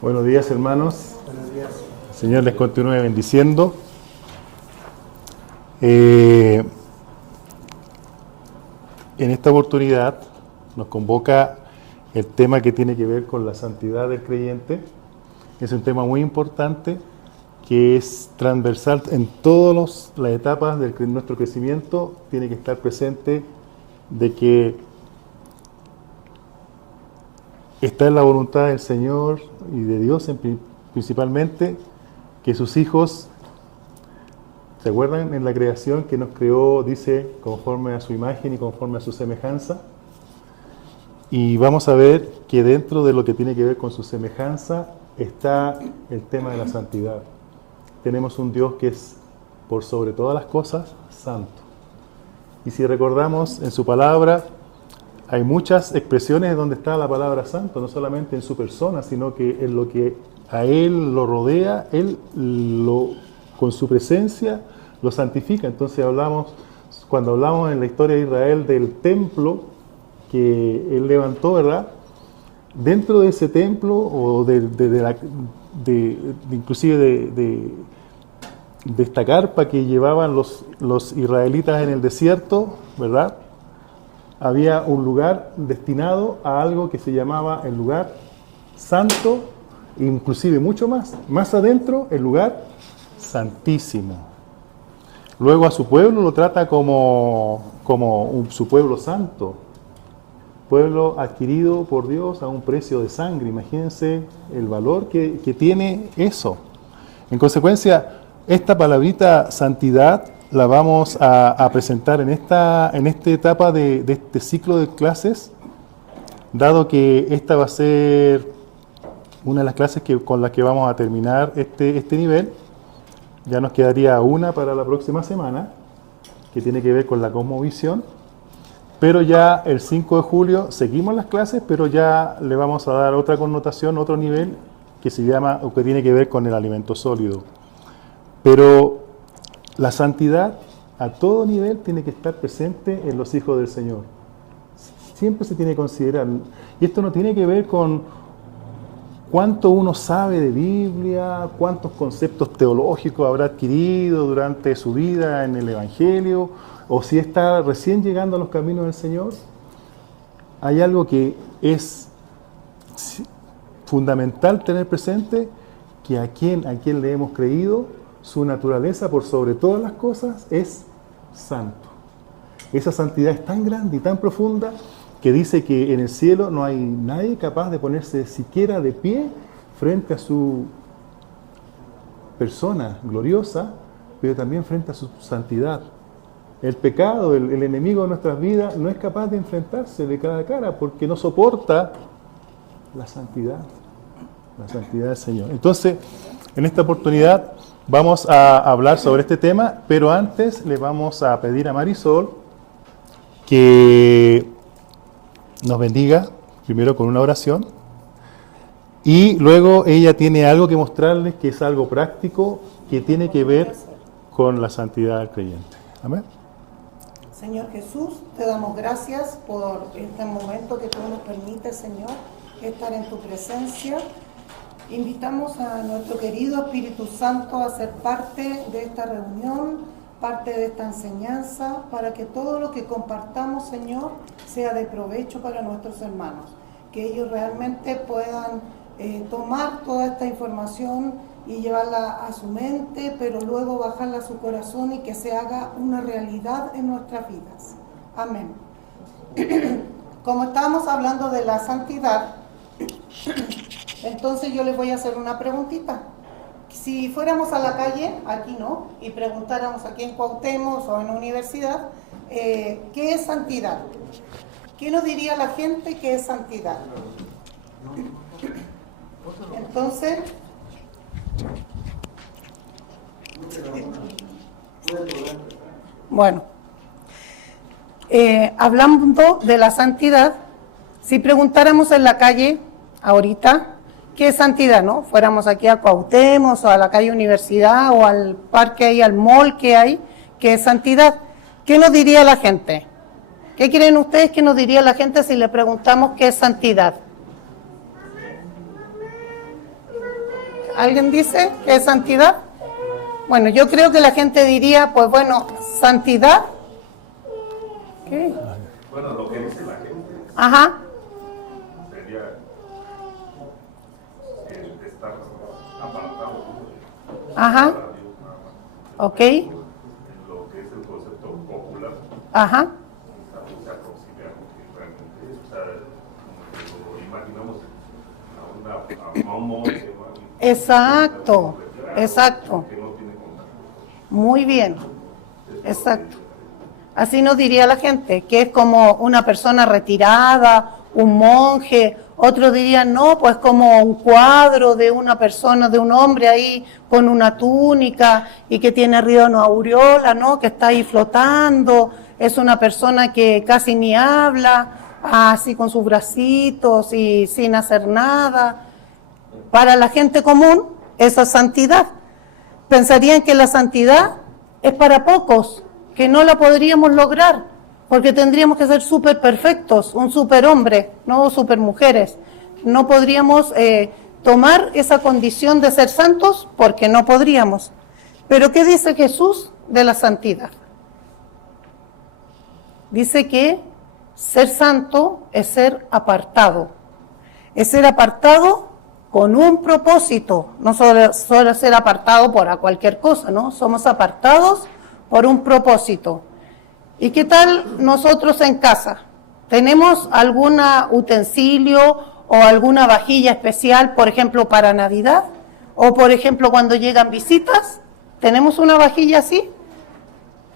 Buenos días, hermanos. Buenos días. El Señor les continúe bendiciendo. En esta oportunidad nos convoca el tema que tiene que ver con la santidad del creyente. Es un tema muy importante que es transversal en todas las etapas de nuestro crecimiento. Tiene que estar presente de que está en la voluntad del Señor y de Dios principalmente que sus hijos, ¿se acuerdan en la creación que nos creó, dice, conforme a su imagen y conforme a su semejanza? Y vamos a ver que dentro de lo que tiene que ver con su semejanza está el tema de la santidad. Tenemos un Dios que es, por sobre todas las cosas, santo. Y si recordamos en su palabra, hay muchas expresiones donde está la palabra santo, no solamente en su persona, sino que en lo que a Él lo rodea, Él con su presencia lo santifica. Entonces cuando hablamos en la historia de Israel del templo que Él levantó, ¿verdad? Dentro de ese templo, o inclusive de esta carpa que llevaban los israelitas en el desierto, ¿verdad? Había un lugar destinado a algo que se llamaba el lugar santo, inclusive mucho más adentro, el lugar santísimo. Luego a su pueblo lo trata como su pueblo santo, pueblo adquirido por Dios a un precio de sangre. Imagínense el valor que tiene eso. En consecuencia, esta palabrita santidad la vamos a presentar en esta etapa de este ciclo de clases, dado que esta va a ser una de las clases con las que vamos a terminar este nivel. Ya nos quedaría una para la próxima semana, que tiene que ver con la cosmovisión, pero ya el 5 de julio seguimos las clases, pero ya le vamos a dar otra connotación, otro nivel, que se llama, o que tiene que ver con el alimento sólido. Pero la santidad a todo nivel tiene que estar presente en los hijos del Señor. Siempre se tiene que considerar. Y esto no tiene que ver con cuánto uno sabe de Biblia, cuántos conceptos teológicos habrá adquirido durante su vida en el Evangelio, o si está recién llegando a los caminos del Señor. Hay algo que es fundamental tener presente, que a quien le hemos creído, su naturaleza por sobre todas las cosas es santo. Esa santidad es tan grande y tan profunda que dice que en el cielo no hay nadie capaz de ponerse siquiera de pie frente a su persona gloriosa, pero también frente a su santidad. El pecado, el enemigo de nuestras vidas, no es capaz de enfrentarse de cara a cara porque no soporta la santidad del Señor. Entonces, en esta oportunidad vamos a hablar sobre este tema, pero antes le vamos a pedir a Marisol que nos bendiga, primero con una oración, y luego ella tiene algo que mostrarles que es algo práctico, que tiene que ver con la santidad del creyente. Amén. Señor Jesús, te damos gracias por este momento que tú nos permites, Señor, estar en tu presencia. Invitamos a nuestro querido Espíritu Santo a ser parte de esta reunión, parte de esta enseñanza, para que todo lo que compartamos, Señor, sea de provecho para nuestros hermanos, que ellos realmente puedan tomar toda esta información y llevarla a su mente, pero luego bajarla a su corazón y que se haga una realidad en nuestras vidas. Amén. Como estábamos hablando de la santidad, entonces yo les voy a hacer una preguntita. Si fuéramos a la calle, aquí no, y preguntáramos aquí en Cuauhtémoc o en la universidad, ¿qué es santidad? ¿Qué nos diría la gente que es santidad? Entonces, bueno, hablando de la santidad, si preguntáramos en la calle ahorita, ¿qué es santidad, no? Fuéramos aquí a Cuauhtémoc o a la calle Universidad o al parque ahí, al mall que hay, ¿qué es santidad? ¿Qué nos diría la gente? ¿Qué creen ustedes que nos diría la gente si le preguntamos qué es santidad? ¿Alguien dice que es santidad? Bueno, yo creo que la gente diría, pues bueno, santidad. ¿Qué? Bueno, lo que dice la gente Ajá, sería el estar apartado ajá, para Dios nada más. ok, En lo que es el concepto popular, ajá, quizás no sea auxiliar lo que realmente es. O sea, como que lo imaginamos a un monje o a alguien exacto, exacto, que no tiene contacto. muy bien, exacto. Así nos diría la gente, que es como una persona retirada, un monje. Otros dirían, no, pues como un cuadro de una persona, de un hombre ahí con una túnica y que tiene arriba una aureola, ¿no? Que está ahí flotando. Es una persona que casi ni habla, así con sus bracitos y sin hacer nada. Para la gente común, esa es santidad. Pensarían que la santidad es para pocos, que no la podríamos lograr, porque tendríamos que ser súper perfectos, un superhombre, no super mujeres. No podríamos tomar esa condición de ser santos, porque no podríamos. Pero ¿qué dice Jesús de la santidad? Dice que ser santo es ser apartado. Es ser apartado con un propósito, no solo ser apartado por cualquier cosa, ¿no? Somos apartados por un propósito. ¿Y qué tal nosotros en casa? ¿Tenemos algún utensilio o alguna vajilla especial, por ejemplo, para Navidad? O, por ejemplo, cuando llegan visitas, ¿tenemos una vajilla así?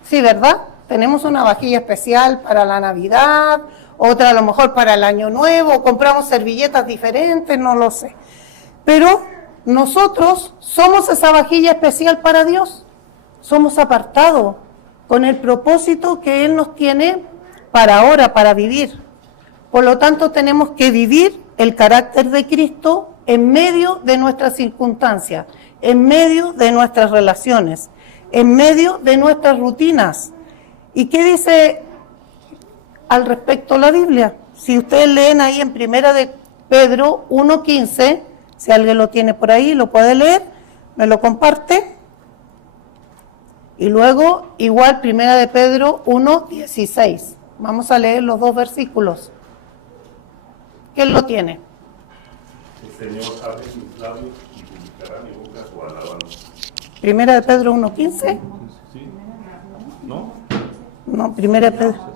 Sí, ¿verdad? Tenemos una vajilla especial para la Navidad, otra a lo mejor para el Año Nuevo, compramos servilletas diferentes, no lo sé. Pero nosotros somos esa vajilla especial para Dios. Somos apartados con el propósito que Él nos tiene para ahora, para vivir. Por lo tanto, tenemos que vivir el carácter de Cristo en medio de nuestras circunstancias, en medio de nuestras relaciones, en medio de nuestras rutinas. ¿Y qué dice al respecto la Biblia? Si ustedes leen ahí en Primera de Pedro 1:15, si alguien lo tiene por ahí, lo puede leer, me lo comparte. Y luego, igual, Primera de Pedro 1:16. Vamos a leer los dos versículos. ¿Quién lo tiene? El Señor abre mis labios y publicará mi boca su alabanza. Primera de Pedro 1:15. ¿Sí? ¿No? No, Primera de Pedro.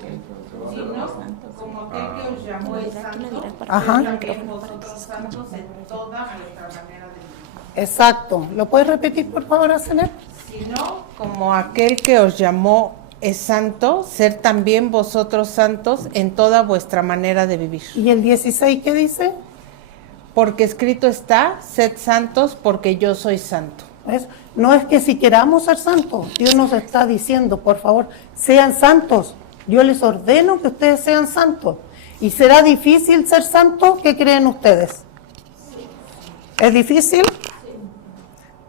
Como aquel que os llamó es santo, Ajá. también vosotros santos en toda vuestra manera de vivir. Exacto. ¿Lo puedes repetir, por favor, Asenet? Sino como aquel que os llamó es santo, ser también vosotros santos en toda vuestra manera de vivir. ¿Y el 16 qué dice? Porque escrito está, sed santos porque yo soy santo. ¿Ves? No es que si queramos ser santos, Dios nos está diciendo, por favor, sean santos. Yo les ordeno que ustedes sean santos. ¿Y será difícil ser santo? ¿Qué creen ustedes? ¿Es difícil?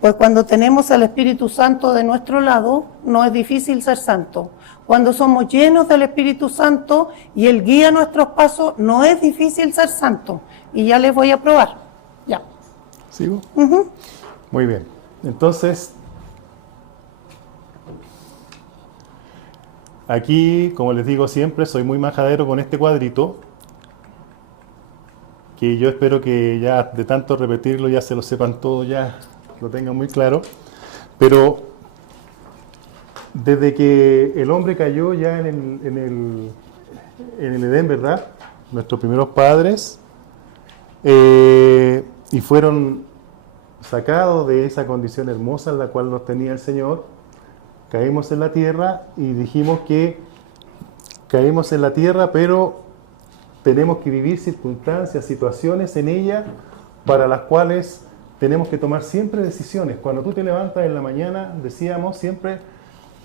Pues cuando tenemos al Espíritu Santo de nuestro lado, no es difícil ser santo. Cuando somos llenos del Espíritu Santo y Él guía nuestros pasos, no es difícil ser santo. Y ya les voy a probar. Ya. ¿Sigo? Ujú. Muy bien. Entonces, aquí, como les digo siempre, soy muy majadero con este cuadrito, que yo espero que ya de tanto repetirlo ya se lo sepan todo, ya lo tengan muy claro. Pero desde que el hombre cayó ya en el Edén, ¿verdad? Nuestros primeros padres, y fueron sacados de esa condición hermosa en la cual nos tenía el Señor, caímos en la tierra y dijimos que caímos en la tierra, pero tenemos que vivir circunstancias, situaciones en ella para las cuales tenemos que tomar siempre decisiones. Cuando tú te levantas en la mañana, decíamos siempre,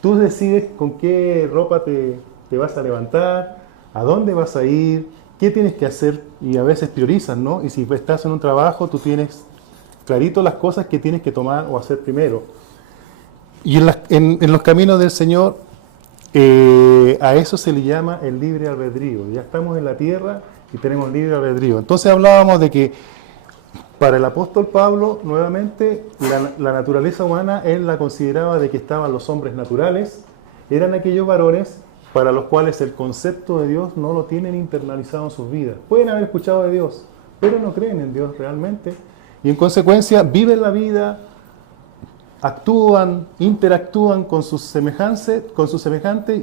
tú decides con qué ropa te vas a levantar, a dónde vas a ir, qué tienes que hacer, y a veces priorizas, ¿no? Y si estás en un trabajo, tú tienes clarito las cosas que tienes que tomar o hacer primero. Y en los caminos del Señor, a eso se le llama el libre albedrío. Ya estamos en la tierra y tenemos libre albedrío. Entonces hablábamos de que para el apóstol Pablo, nuevamente, la naturaleza humana, él la consideraba de que estaban los hombres naturales, eran aquellos varones para los cuales el concepto de Dios no lo tienen internalizado en sus vidas. Pueden haber escuchado de Dios, pero no creen en Dios realmente. Y en consecuencia viven la vida, actúan, interactúan con sus semejantes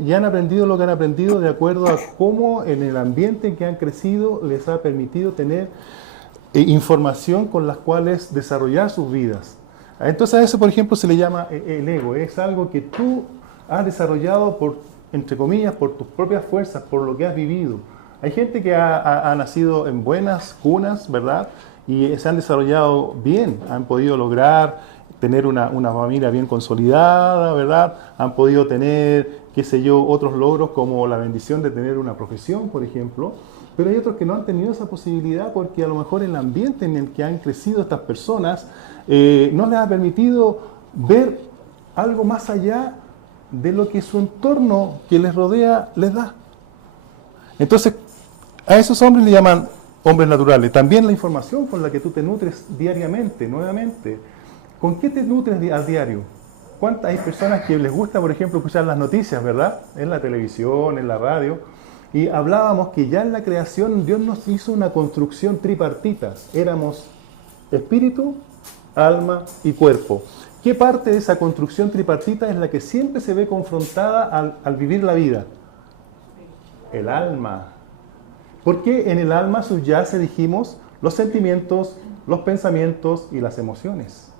y han aprendido lo que han aprendido de acuerdo a cómo en el ambiente en que han crecido les ha permitido tener información con las cuales desarrollar sus vidas. Entonces a eso, por ejemplo, se le llama el ego. Es algo que tú has desarrollado por, entre comillas, por tus propias fuerzas, por lo que has vivido. Hay gente que ha nacido en buenas cunas, ¿verdad? Y se han desarrollado bien, han podido lograr tener una familia bien consolidada, ¿verdad? Han podido tener, qué sé yo, otros logros como la bendición de tener una profesión, por ejemplo. Pero hay otros que no han tenido esa posibilidad porque a lo mejor el ambiente en el que han crecido estas personas no les ha permitido ver algo más allá de lo que su entorno que les rodea les da. Entonces, a esos hombres le llaman hombres naturales. También la información con la que tú te nutres diariamente, nuevamente. ¿Con qué te nutres a diario? ¿Cuántas hay personas que les gusta, por ejemplo, escuchar las noticias, ¿verdad? En la televisión, en la radio. Y hablábamos que ya en la creación Dios nos hizo una construcción tripartita. Éramos espíritu, alma y cuerpo. ¿Qué parte de esa construcción tripartita es la que siempre se ve confrontada al vivir la vida? El alma. Porque en el alma subyace, dijimos, los sentimientos, los pensamientos y las emociones.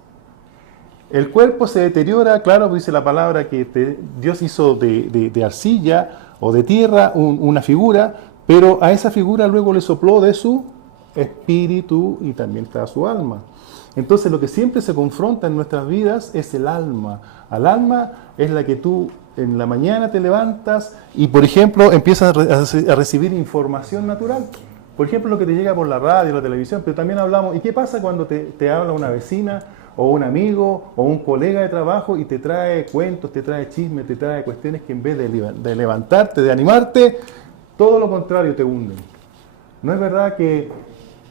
El cuerpo se deteriora, claro, dice la palabra que Dios hizo de arcilla o de tierra una figura, pero a esa figura luego le sopló de su espíritu y también está su alma. Entonces lo que siempre se confronta en nuestras vidas es el alma. Al alma es la que tú en la mañana te levantas y, por ejemplo, empiezas a recibir información natural. Por ejemplo, lo que te llega por la radio, la televisión, pero también hablamos, ¿y qué pasa cuando te habla una vecina o un amigo o un colega de trabajo y te trae cuentos, te trae chismes, te trae cuestiones que en vez de levantarte, de animarte, todo lo contrario te hunden? ¿No es verdad que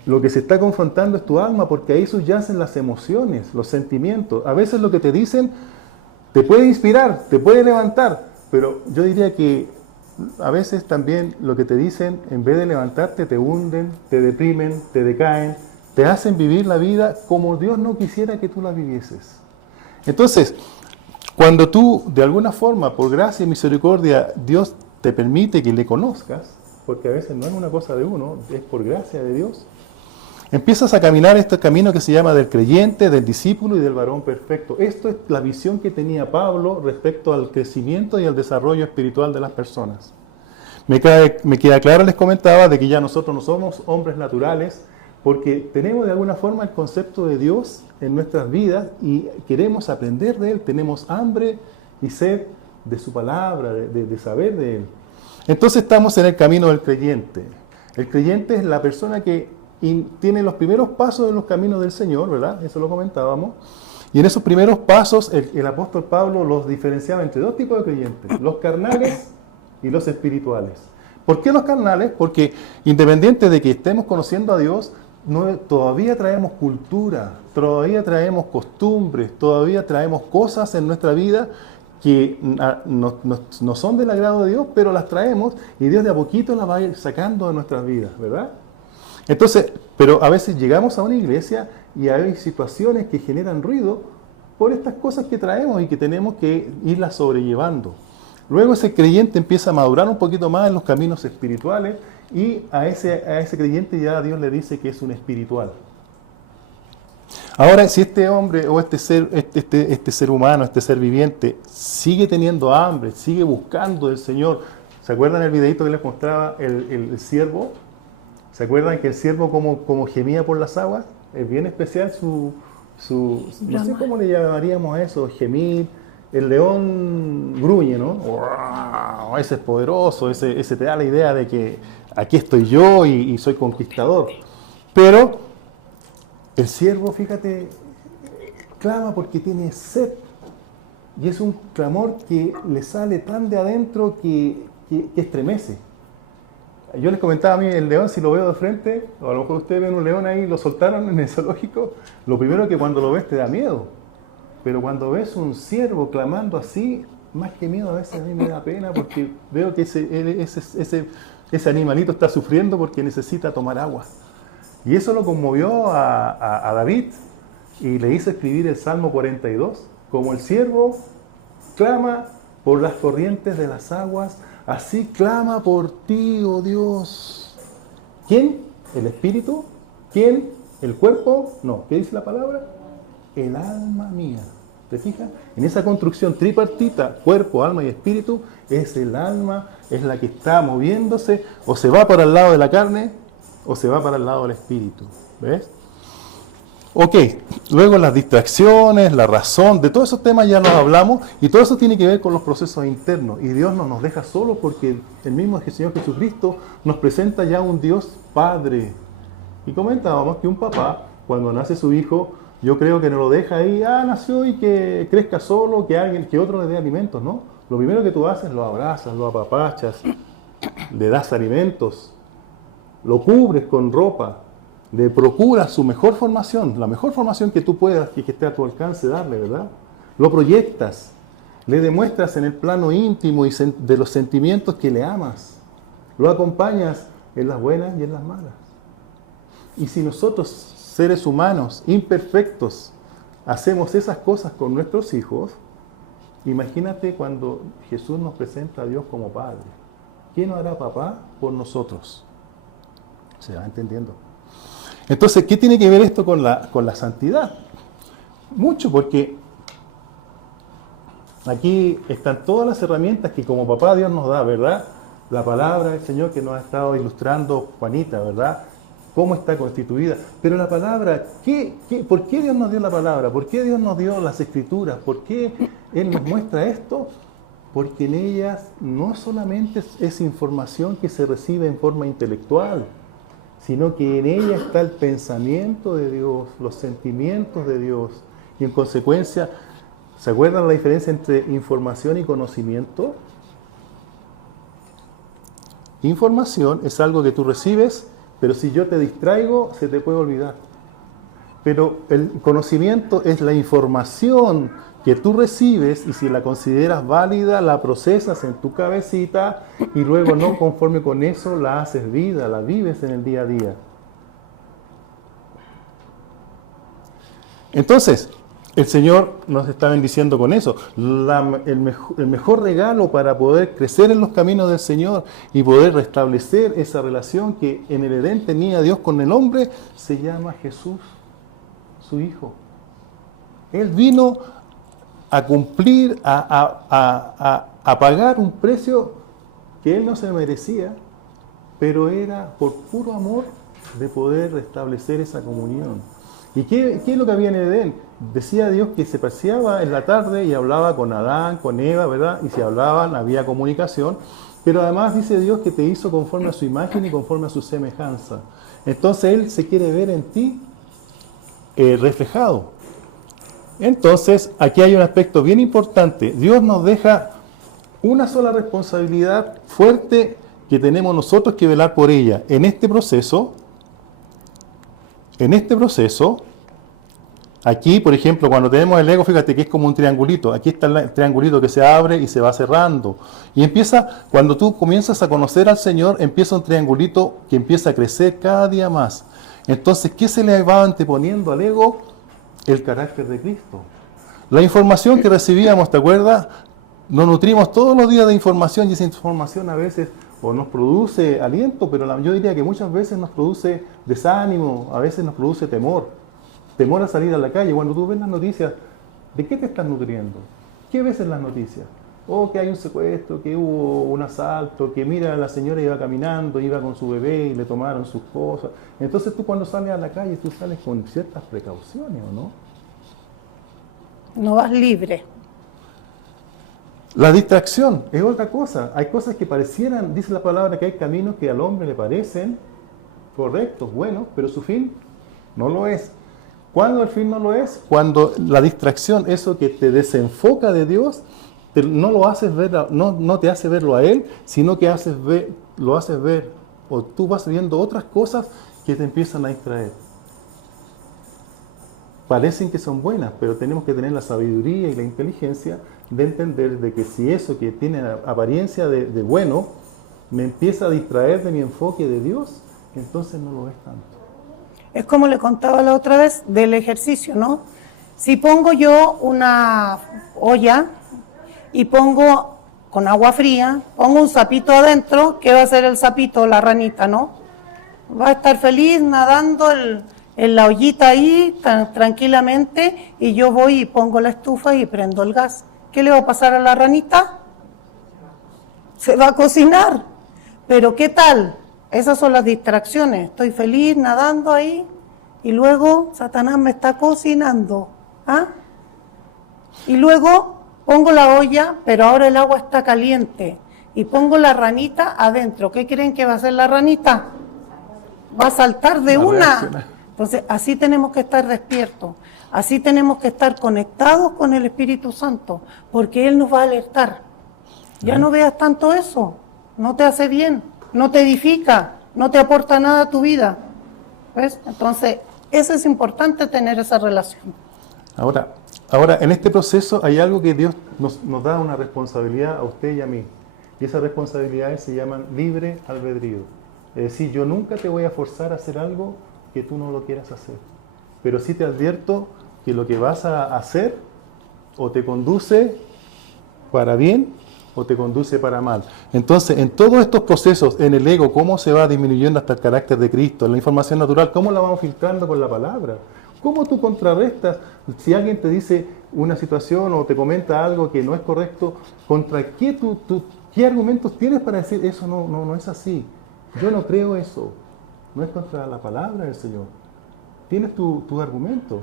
lo que se está confrontando es tu alma? Porque ahí subyacen las emociones, los sentimientos. A veces lo que te dicen te puede inspirar, te puede levantar, pero yo diría que a veces también lo que te dicen, en vez de levantarte, te hunden, te deprimen, te decaen, te hacen vivir la vida como Dios no quisiera que tú la vivieses. Entonces, cuando tú, de alguna forma, por gracia y misericordia, Dios te permite que le conozcas, porque a veces no es una cosa de uno, es por gracia de Dios, empiezas a caminar este camino que se llama del creyente, del discípulo y del varón perfecto. Esto es la visión que tenía Pablo respecto al crecimiento y al desarrollo espiritual de las personas. Me queda claro, les comentaba, de que ya nosotros no somos hombres naturales, porque tenemos de alguna forma el concepto de Dios en nuestras vidas y queremos aprender de Él, tenemos hambre y sed de su palabra, de saber de Él. Entonces estamos en el camino del creyente. El creyente es la persona que tiene los primeros pasos en los caminos del Señor, ¿verdad? Eso lo comentábamos. Y en esos primeros pasos el apóstol Pablo los diferenciaba entre dos tipos de creyentes, los carnales y los espirituales. ¿Por qué los carnales? Porque independiente de que estemos conociendo a Dios, todavía traemos cultura, todavía traemos costumbres, todavía traemos cosas en nuestra vida que no son del agrado de Dios, pero las traemos y Dios de a poquito las va a ir sacando de nuestras vidas, ¿verdad? Entonces, pero a veces llegamos a una iglesia y hay situaciones que generan ruido por estas cosas que traemos y que tenemos que irlas sobrellevando. Luego ese creyente empieza a madurar un poquito más en los caminos espirituales y a ese creyente ya Dios le dice que es un espiritual. Ahora, si este hombre o este ser humano, este ser viviente, sigue teniendo hambre, sigue buscando del Señor, ¿se acuerdan el videito que les mostraba el ciervo? ¿Se acuerdan que el ciervo como gemía por las aguas? Es bien especial su no sé cómo le llamaríamos a eso, gemir. El león gruñe, ¿no? ¡Wow! Ese es poderoso, ese te da la idea de que aquí estoy yo y soy conquistador. Pero el ciervo, fíjate, clama porque tiene sed. Y es un clamor que le sale tan de adentro que estremece. Yo les comentaba a mí, el león, si lo veo de frente, o a lo mejor ustedes ven un león ahí, lo soltaron en el zoológico, lo primero que cuando lo ves te da miedo. Pero cuando ves un ciervo clamando así, más que miedo a veces a mí me da pena porque veo que ese animalito está sufriendo porque necesita tomar agua. Y eso lo conmovió a David y le hizo escribir el Salmo 42. Como el ciervo clama por las corrientes de las aguas, así clama por ti, oh Dios. ¿Quién? ¿El espíritu? ¿Quién? ¿El cuerpo? No. ¿Qué dice la palabra? El alma mía. ¿Te fijas? En esa construcción tripartita, cuerpo, alma y espíritu, es el alma, es la que está moviéndose, o se va para el lado de la carne, o se va para el lado del espíritu. ¿Ves? Ok, luego las distracciones, la razón, de todos esos temas ya los hablamos, y todo eso tiene que ver con los procesos internos, y Dios no nos deja solos porque el mismo Señor Jesucristo nos presenta ya un Dios Padre. Y comentábamos que un papá, cuando nace su hijo, yo creo que no lo deja ahí, nació y que crezca solo, que otro le dé alimentos, ¿no? Lo primero que tú haces, lo abrazas, lo apapachas, le das alimentos, lo cubres con ropa, le procuras su mejor formación, la mejor formación que tú puedas y que esté a tu alcance darle, ¿verdad? Lo proyectas, le demuestras en el plano íntimo y de los sentimientos que le amas, lo acompañas en las buenas y en las malas. Y si nosotros, seres humanos, imperfectos, hacemos esas cosas con nuestros hijos, imagínate cuando Jesús nos presenta a Dios como Padre. ¿Quién hará papá por nosotros? ¿Se va entendiendo? Entonces, ¿qué tiene que ver esto con la santidad? Mucho, porque aquí están todas las herramientas que como papá Dios nos da, ¿verdad? La palabra del Señor que nos ha estado ilustrando Juanita, ¿verdad? Cómo está constituida. Pero la palabra, ¿por qué Dios nos dio la palabra? ¿Por qué Dios nos dio las escrituras? ¿Por qué Él nos muestra esto? Porque en ellas no solamente es información que se recibe en forma intelectual, sino que en ella está el pensamiento de Dios, los sentimientos de Dios. Y en consecuencia, ¿se acuerdan la diferencia entre información y conocimiento? Información es algo que tú recibes, pero si yo te distraigo, se te puede olvidar. Pero el conocimiento es la información que tú recibes y si la consideras válida, la procesas en tu cabecita y luego no conforme con eso la haces vida, la vives en el día a día. Entonces, el Señor nos está bendiciendo con eso. El mejor regalo para poder crecer en los caminos del Señor y poder restablecer esa relación que en el Edén tenía Dios con el hombre, se llama Jesús, su Hijo. Él vino a cumplir, a pagar un precio que Él no se merecía, pero era por puro amor de poder restablecer esa comunión. ¿Y qué es lo que había en el Edén? Decía Dios que se paseaba en la tarde y hablaba con Adán, con Eva, ¿verdad? Y si hablaban, había comunicación. Pero además dice Dios que te hizo conforme a su imagen y conforme a su semejanza. Entonces Él se quiere ver en ti reflejado. Entonces, aquí hay un aspecto bien importante. Dios nos deja una sola responsabilidad fuerte que tenemos nosotros que velar por ella. En este proceso, aquí, por ejemplo, cuando tenemos el ego, fíjate que es como un triangulito. Aquí está el triangulito que se abre y se va cerrando. Y empieza, cuando tú comienzas a conocer al Señor, empieza un triangulito que empieza a crecer cada día más. Entonces, ¿qué se le va anteponiendo al ego? El carácter de Cristo. La información que recibíamos, ¿te acuerdas? Nos nutrimos todos los días de información y esa información a veces o nos produce aliento, pero yo diría que muchas veces nos produce desánimo, a veces nos produce temor. Temor a salir a la calle. Cuando tú ves las noticias, ¿de qué te estás nutriendo? ¿Qué ves en las noticias? Que hay un secuestro, que hubo un asalto, que mira, la señora iba caminando, iba con su bebé y le tomaron sus cosas. Entonces tú cuando sales a la calle, tú sales con ciertas precauciones, ¿o no? No vas libre. La distracción es otra cosa. Hay cosas que parecieran, dice la palabra, que hay caminos que al hombre le parecen correctos, buenos, pero su fin no lo es. ¿Cuándo el fin no lo es? Cuando la distracción, eso que te desenfoca de Dios, no lo haces ver, no te hace verlo a Él, sino que lo haces ver o tú vas viendo otras cosas que te empiezan a distraer. Parecen que son buenas, pero tenemos que tener la sabiduría y la inteligencia de entender de que si eso que tiene apariencia de bueno me empieza a distraer de mi enfoque de Dios, entonces no lo ves tanto. Es como le contaba la otra vez del ejercicio, ¿no? Si pongo yo una olla y pongo con agua fría, pongo un sapito adentro, ¿qué va a hacer el sapito? La ranita, ¿no? Va a estar feliz nadando en la ollita ahí tranquilamente, y yo voy y pongo la estufa y prendo el gas. ¿Qué le va a pasar a la ranita? Se va a cocinar. Pero ¿qué tal? Esas son las distracciones. Estoy feliz nadando ahí y luego Satanás me está cocinando. ¿Ah? Y luego pongo la olla, pero ahora el agua está caliente y pongo la ranita adentro. ¿Qué creen que va a hacer la ranita? Va a saltar de una. Entonces, así tenemos que estar despiertos. Así tenemos que estar conectados con el Espíritu Santo, porque Él nos va a alertar. Ya no veas tanto eso. No te hace bien, no te edifica, no te aporta nada a tu vida. ¿Ves? Entonces, eso es importante, tener esa relación. Ahora, en este proceso hay algo que Dios nos da una responsabilidad a usted y a mí. Y esas responsabilidades se llaman libre albedrío. Es decir, yo nunca te voy a forzar a hacer algo que tú no lo quieras hacer. Pero sí te advierto que lo que vas a hacer o te conduce para bien o te conduce para mal. Entonces, en todos estos procesos, en el ego, cómo se va disminuyendo hasta el carácter de Cristo, en la información natural, cómo la vamos filtrando con la palabra. ¿Cómo tú contrarrestas? Si alguien te dice una situación o te comenta algo que no es correcto, ¿contra qué argumentos tienes para decir eso no es así? Yo no creo eso. No es contra la palabra del Señor. Tienes tu argumento.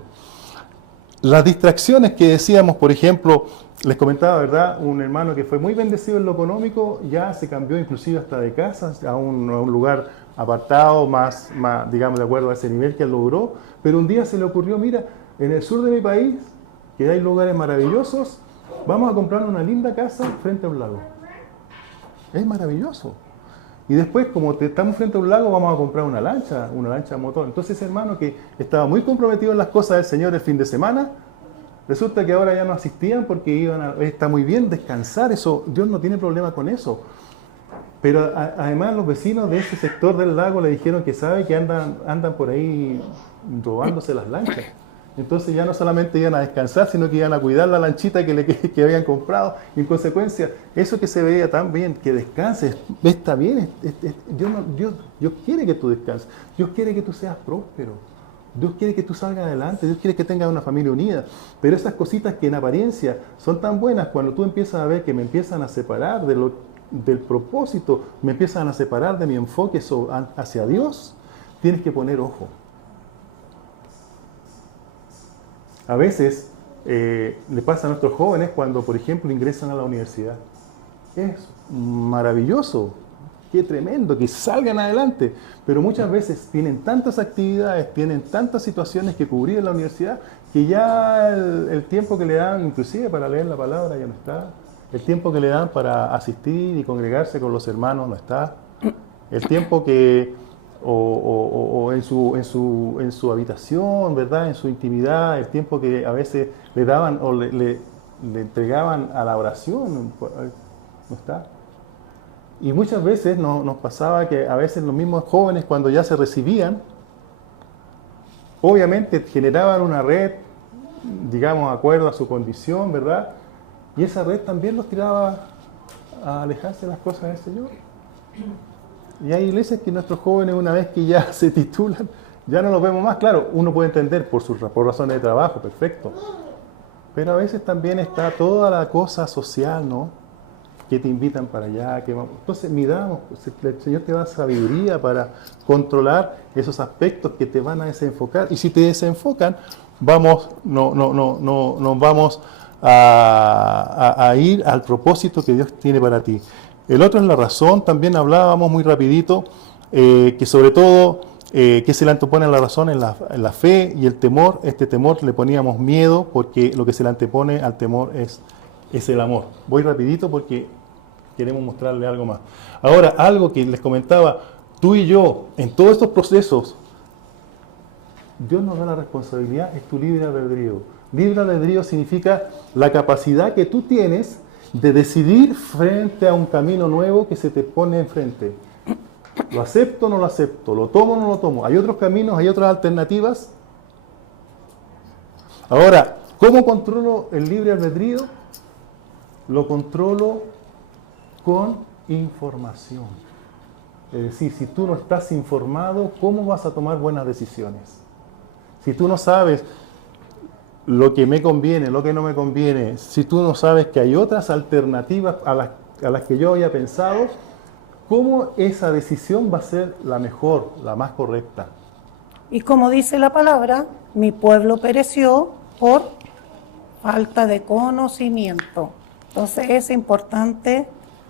Las distracciones que decíamos, por ejemplo, les comentaba, ¿verdad? Un hermano que fue muy bendecido en lo económico, ya se cambió inclusive hasta de casa a un lugar apartado, más, digamos, de acuerdo a ese nivel que él logró. Pero un día se le ocurrió, mira, en el sur de mi país, que hay lugares maravillosos, vamos a comprar una linda casa frente a un lago. Es maravilloso. Y después, como estamos frente a un lago, vamos a comprar una lancha a motor. Entonces ese hermano que estaba muy comprometido en las cosas del Señor el fin de semana, resulta que ahora ya no asistían porque está muy bien descansar, eso, Dios no tiene problema con eso. Pero además los vecinos de ese sector del lago le dijeron que sabe que andan por ahí robándose las lanchas. Entonces ya no solamente iban a descansar, sino que iban a cuidar la lanchita que habían comprado. Y en consecuencia, eso que se veía tan bien, que descanses, está bien. Dios quiere que tú descanses. Dios quiere que tú seas próspero. Dios quiere que tú salgas adelante. Dios quiere que tengas una familia unida. Pero esas cositas que en apariencia son tan buenas, cuando tú empiezas a ver que me empiezan a separar del propósito, me empiezan a separar de mi enfoque hacia Dios, tienes que poner ojo. A veces le pasa a nuestros jóvenes cuando, por ejemplo, ingresan a la universidad. Es maravilloso, qué tremendo, que salgan adelante. Pero muchas veces tienen tantas actividades, tienen tantas situaciones que cubrir en la universidad, que ya el tiempo que le dan, inclusive para leer la palabra, ya no está. El tiempo que le dan para asistir y congregarse con los hermanos no está. El tiempo que... O en su habitación, ¿verdad? En su intimidad, el tiempo que a veces le daban o le entregaban a la oración, no está. Y muchas veces nos pasaba que a veces los mismos jóvenes, cuando ya se recibían, obviamente generaban una red, digamos, de acuerdo a su condición, ¿verdad? Y esa red también los tiraba a alejarse de las cosas del Señor. Y hay iglesias que nuestros jóvenes, una vez que ya se titulan, ya no los vemos más. Claro, uno puede entender por razones de trabajo, perfecto. Pero a veces también está toda la cosa social, ¿no? Que te invitan para allá. Entonces, midamos, el Señor te da sabiduría para controlar esos aspectos que te van a desenfocar. Y si te desenfocan, nos vamos a ir al propósito que Dios tiene para ti. El otro es la razón, también hablábamos muy rapidito, que sobre todo, que se le antepone a la razón en la fe y el temor. Este temor le poníamos miedo, porque lo que se le antepone al temor es el amor. Voy rapidito porque queremos mostrarle algo más. Ahora, algo que les comentaba, tú y yo, en todos estos procesos, Dios nos da la responsabilidad, es tu libre albedrío. Libre albedrío significa la capacidad que tú tienes de decidir frente a un camino nuevo que se te pone enfrente. ¿Lo acepto o no lo acepto? ¿Lo tomo o no lo tomo? ¿Hay otros caminos? ¿Hay otras alternativas? Ahora, ¿cómo controlo el libre albedrío? Lo controlo con información. Es decir, si tú no estás informado, ¿cómo vas a tomar buenas decisiones? Si tú no sabes lo que me conviene, lo que no me conviene, si tú no sabes que hay otras alternativas a las que yo había pensado, ¿cómo esa decisión va a ser la mejor, la más correcta? Y como dice la palabra, mi pueblo pereció por falta de conocimiento. Entonces es importante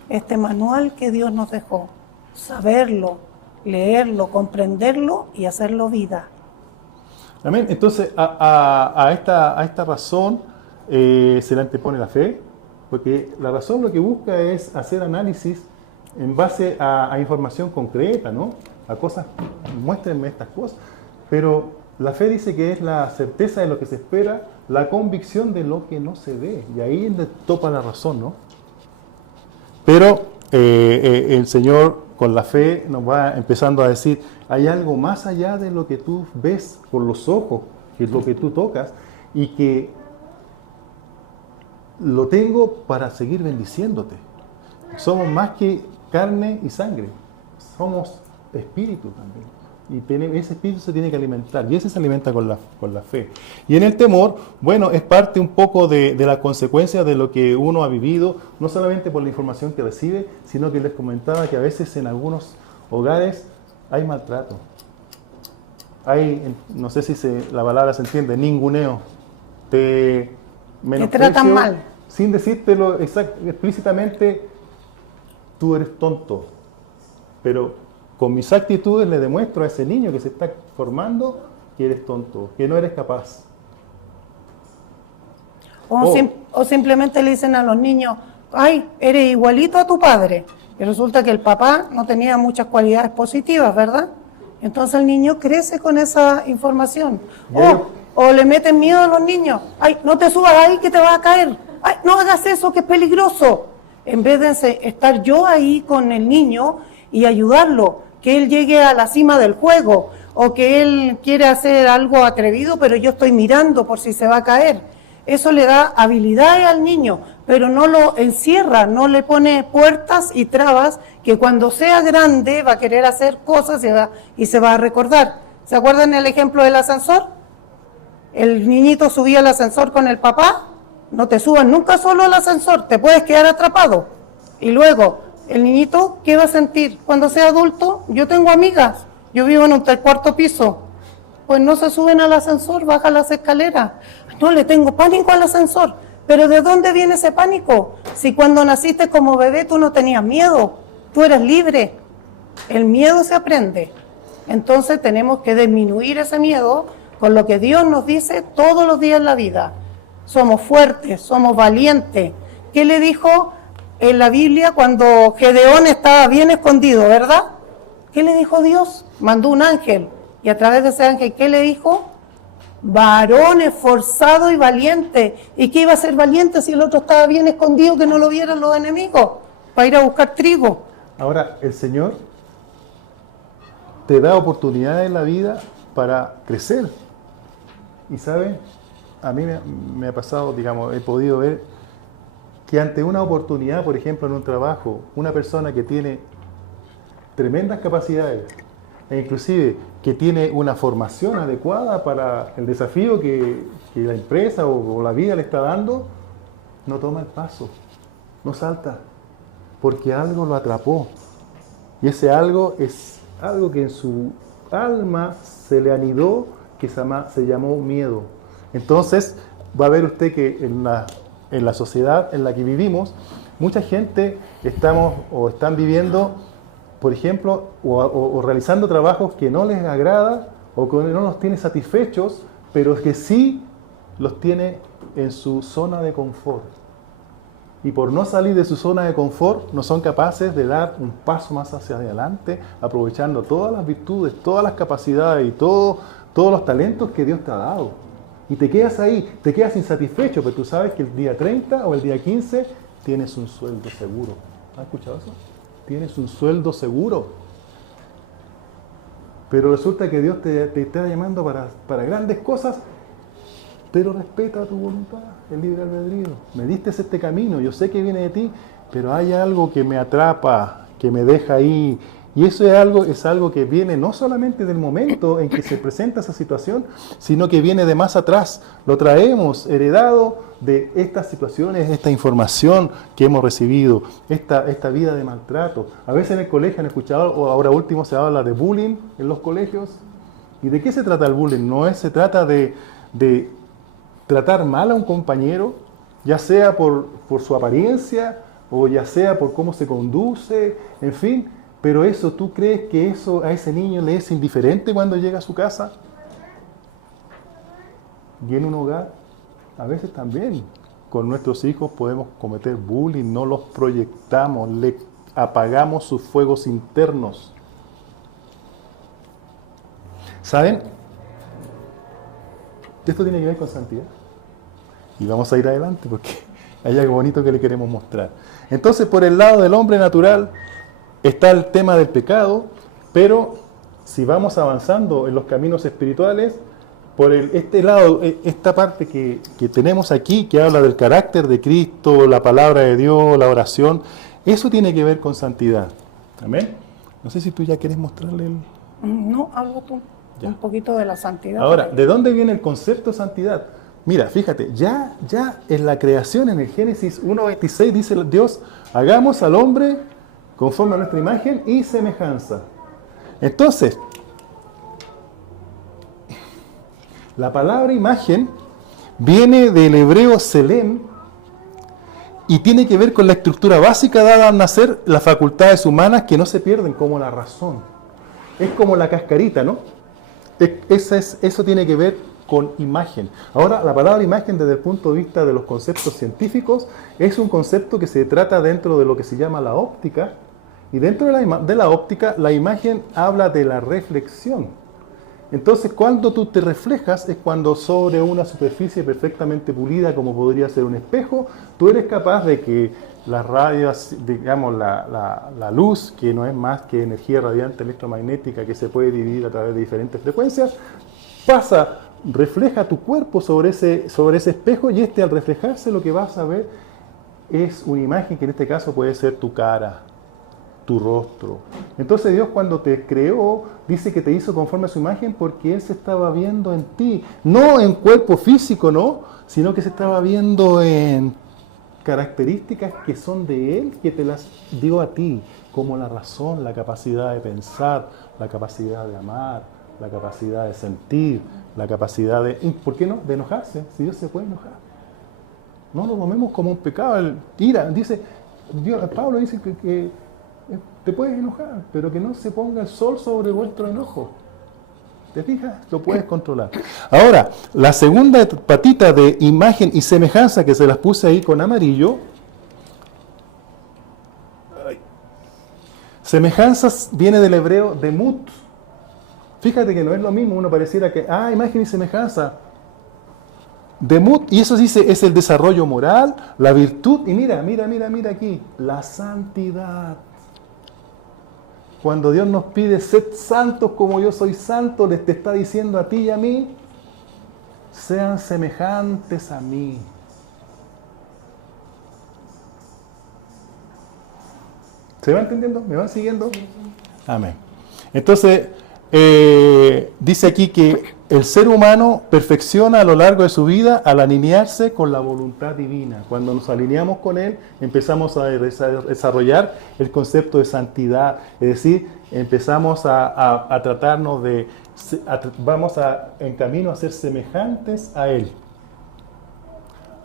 este manual que Dios nos dejó, saberlo, leerlo, comprenderlo y hacerlo vida. Amén. Entonces, a esta razón se le antepone la fe, porque la razón lo que busca es hacer análisis en base a información concreta, ¿no? A cosas, muéstrenme estas cosas. Pero la fe dice que es la certeza de lo que se espera, la convicción de lo que no se ve. Y ahí es donde topa la razón, ¿no? Pero el Señor con la fe nos va empezando a decir, hay algo más allá de lo que tú ves con los ojos, que es lo que tú tocas, y que lo tengo para seguir bendiciéndote. Somos más que carne y sangre, somos espíritu también. Y ese espíritu se tiene que alimentar, y ese se alimenta con la fe. Y en el temor, bueno, es parte un poco de las consecuencias de lo que uno ha vivido, no solamente por la información que recibe, sino que les comentaba que a veces en algunos hogares hay maltrato. Hay, no sé si la palabra se entiende, ninguneo. Te tratan mal. Sin decírtelo explícitamente, tú eres tonto. Pero con mis actitudes le demuestro a ese niño que se está formando que eres tonto, que no eres capaz. O simplemente le dicen a los niños, ay, eres igualito a tu padre. Y resulta que el papá no tenía muchas cualidades positivas, ¿verdad? Entonces el niño crece con esa información. O le meten miedo a los niños. Ay, no te subas ahí que te vas a caer. Ay, no hagas eso que es peligroso. En vez de estar yo ahí con el niño y ayudarlo, que él llegue a la cima del juego, o que él quiere hacer algo atrevido, pero yo estoy mirando por si se va a caer. Eso le da habilidades al niño, pero no lo encierra, no le pone puertas y trabas que cuando sea grande va a querer hacer cosas y se va a recordar. ¿Se acuerdan el ejemplo del ascensor? El niñito subía al ascensor con el papá. No te subas nunca solo al ascensor, te puedes quedar atrapado. Y luego, el niñito, ¿qué va a sentir? Cuando sea adulto, yo tengo amigas, yo vivo en un 3/4 piso. Pues no se suben al ascensor, bajan las escaleras. No, le tengo pánico al ascensor. ¿Pero de dónde viene ese pánico? Si cuando naciste como bebé tú no tenías miedo, tú eras libre. El miedo se aprende. Entonces tenemos que disminuir ese miedo con lo que Dios nos dice todos los días en la vida. Somos fuertes, somos valientes. ¿Qué le dijo en la Biblia cuando Gedeón estaba bien escondido, verdad? ¿Qué le dijo Dios? Mandó un ángel. Y a través de ese ángel, ¿qué le dijo? Varón esforzado y valiente. ¿Y qué iba a ser valiente si el otro estaba bien escondido, que no lo vieran los enemigos? Para ir a buscar trigo. Ahora, el Señor te da oportunidades en la vida para crecer. Y ¿saben? A mí me ha pasado, digamos, he podido ver que ante una oportunidad, por ejemplo, en un trabajo, una persona que tiene tremendas capacidades, e inclusive que tiene una formación adecuada para el desafío que la empresa o la vida le está dando, no toma el paso, no salta, porque algo lo atrapó. Y ese algo es algo que en su alma se le anidó, que se llamó miedo. Entonces, va a ver usted que en la sociedad en la que vivimos, mucha gente están viviendo, por ejemplo, o realizando trabajos que no les agrada o que no los tiene satisfechos, pero que sí los tiene en su zona de confort. y por no salir de su zona de confort no son capaces de dar un paso más hacia adelante, aprovechando todas las virtudes, todas las capacidades y todos los talentos que Dios te ha dado. Y te quedas ahí, te quedas insatisfecho, pero tú sabes que el día 30 o el día 15 tienes un sueldo seguro. ¿Has escuchado eso? Tienes un sueldo seguro. Pero resulta que Dios te está llamando para grandes cosas, pero respeta tu voluntad, el libre albedrío. Me diste este camino, yo sé que viene de ti, pero hay algo que me atrapa, que me deja ahí. Y eso es algo que viene no solamente del momento en que se presenta esa situación, sino que viene de más atrás. Lo traemos heredado de estas situaciones, esta información que hemos recibido, esta vida de maltrato. A veces en el colegio han escuchado, o ahora último se habla de bullying en los colegios. ¿Y de qué se trata el bullying? No se trata de tratar mal a un compañero, ya sea por su apariencia, o ya sea por cómo se conduce, en fin. Pero eso, ¿tú crees que eso a ese niño le es indiferente cuando llega a su casa? Y en un hogar, a veces también, con nuestros hijos podemos cometer bullying, no los proyectamos, le apagamos sus fuegos internos. ¿Saben? Esto tiene que ver con santidad. Y vamos a ir adelante porque hay algo bonito que le queremos mostrar. Entonces, por el lado del hombre natural, está el tema del pecado, pero si vamos avanzando en los caminos espirituales, por este lado, esta parte que tenemos aquí, que habla del carácter de Cristo, la palabra de Dios, la oración, eso tiene que ver con santidad. ¿Amén? No sé si tú ya quieres mostrarle el... No, algo tú, ya. Un poquito de la santidad. Ahora, ¿de dónde viene el concepto de santidad? Mira, fíjate, ya en la creación, en el Génesis 1:26, dice Dios, hagamos al hombre conforme a nuestra imagen y semejanza. Entonces, la palabra imagen viene del hebreo selem y tiene que ver con la estructura básica dada al nacer, las facultades humanas que no se pierden, como la razón. Es como la cascarita, ¿no? Eso tiene que ver con imagen. Ahora, la palabra imagen desde el punto de vista de los conceptos científicos es un concepto que se trata dentro de lo que se llama la óptica. Y dentro de la óptica, la imagen habla de la reflexión. Entonces, cuando tú te reflejas, es cuando sobre una superficie perfectamente pulida, como podría ser un espejo, tú eres capaz de que las radios, digamos, la luz, que no es más que energía radiante electromagnética que se puede dividir a través de diferentes frecuencias, refleja tu cuerpo sobre ese espejo, y al reflejarse lo que vas a ver es una imagen que en este caso puede ser tu cara, tu rostro. Entonces Dios, cuando te creó, dice que te hizo conforme a su imagen porque Él se estaba viendo en ti, no en cuerpo físico, no, sino que se estaba viendo en características que son de Él, que te las dio a ti, como la razón, la capacidad de pensar, la capacidad de amar, la capacidad de sentir, la capacidad de, ¿por qué no?, de enojarse. Si Dios se puede enojar, no lo tomemos como un pecado. El ira, dice Pablo dice que te puedes enojar, pero que no se ponga el sol sobre vuestro enojo. ¿Te fijas? Lo puedes controlar. Ahora, la segunda patita de imagen y semejanza, que se las puse ahí con amarillo. Semejanzas viene del hebreo demut. Fíjate que no es lo mismo, uno pareciera que, imagen y semejanza. Demut, y eso dice, es el desarrollo moral, la virtud, y mira aquí, la santidad. Cuando Dios nos pide, sed santos como yo soy santo, te está diciendo a ti y a mí, sean semejantes a mí. ¿Se va entendiendo? ¿Me van siguiendo? Amén. Entonces, dice aquí que el ser humano perfecciona a lo largo de su vida al alinearse con la voluntad divina. Cuando nos alineamos con Él, empezamos a desarrollar el concepto de santidad. Es decir, empezamos a tratarnos vamos en camino a ser semejantes a Él.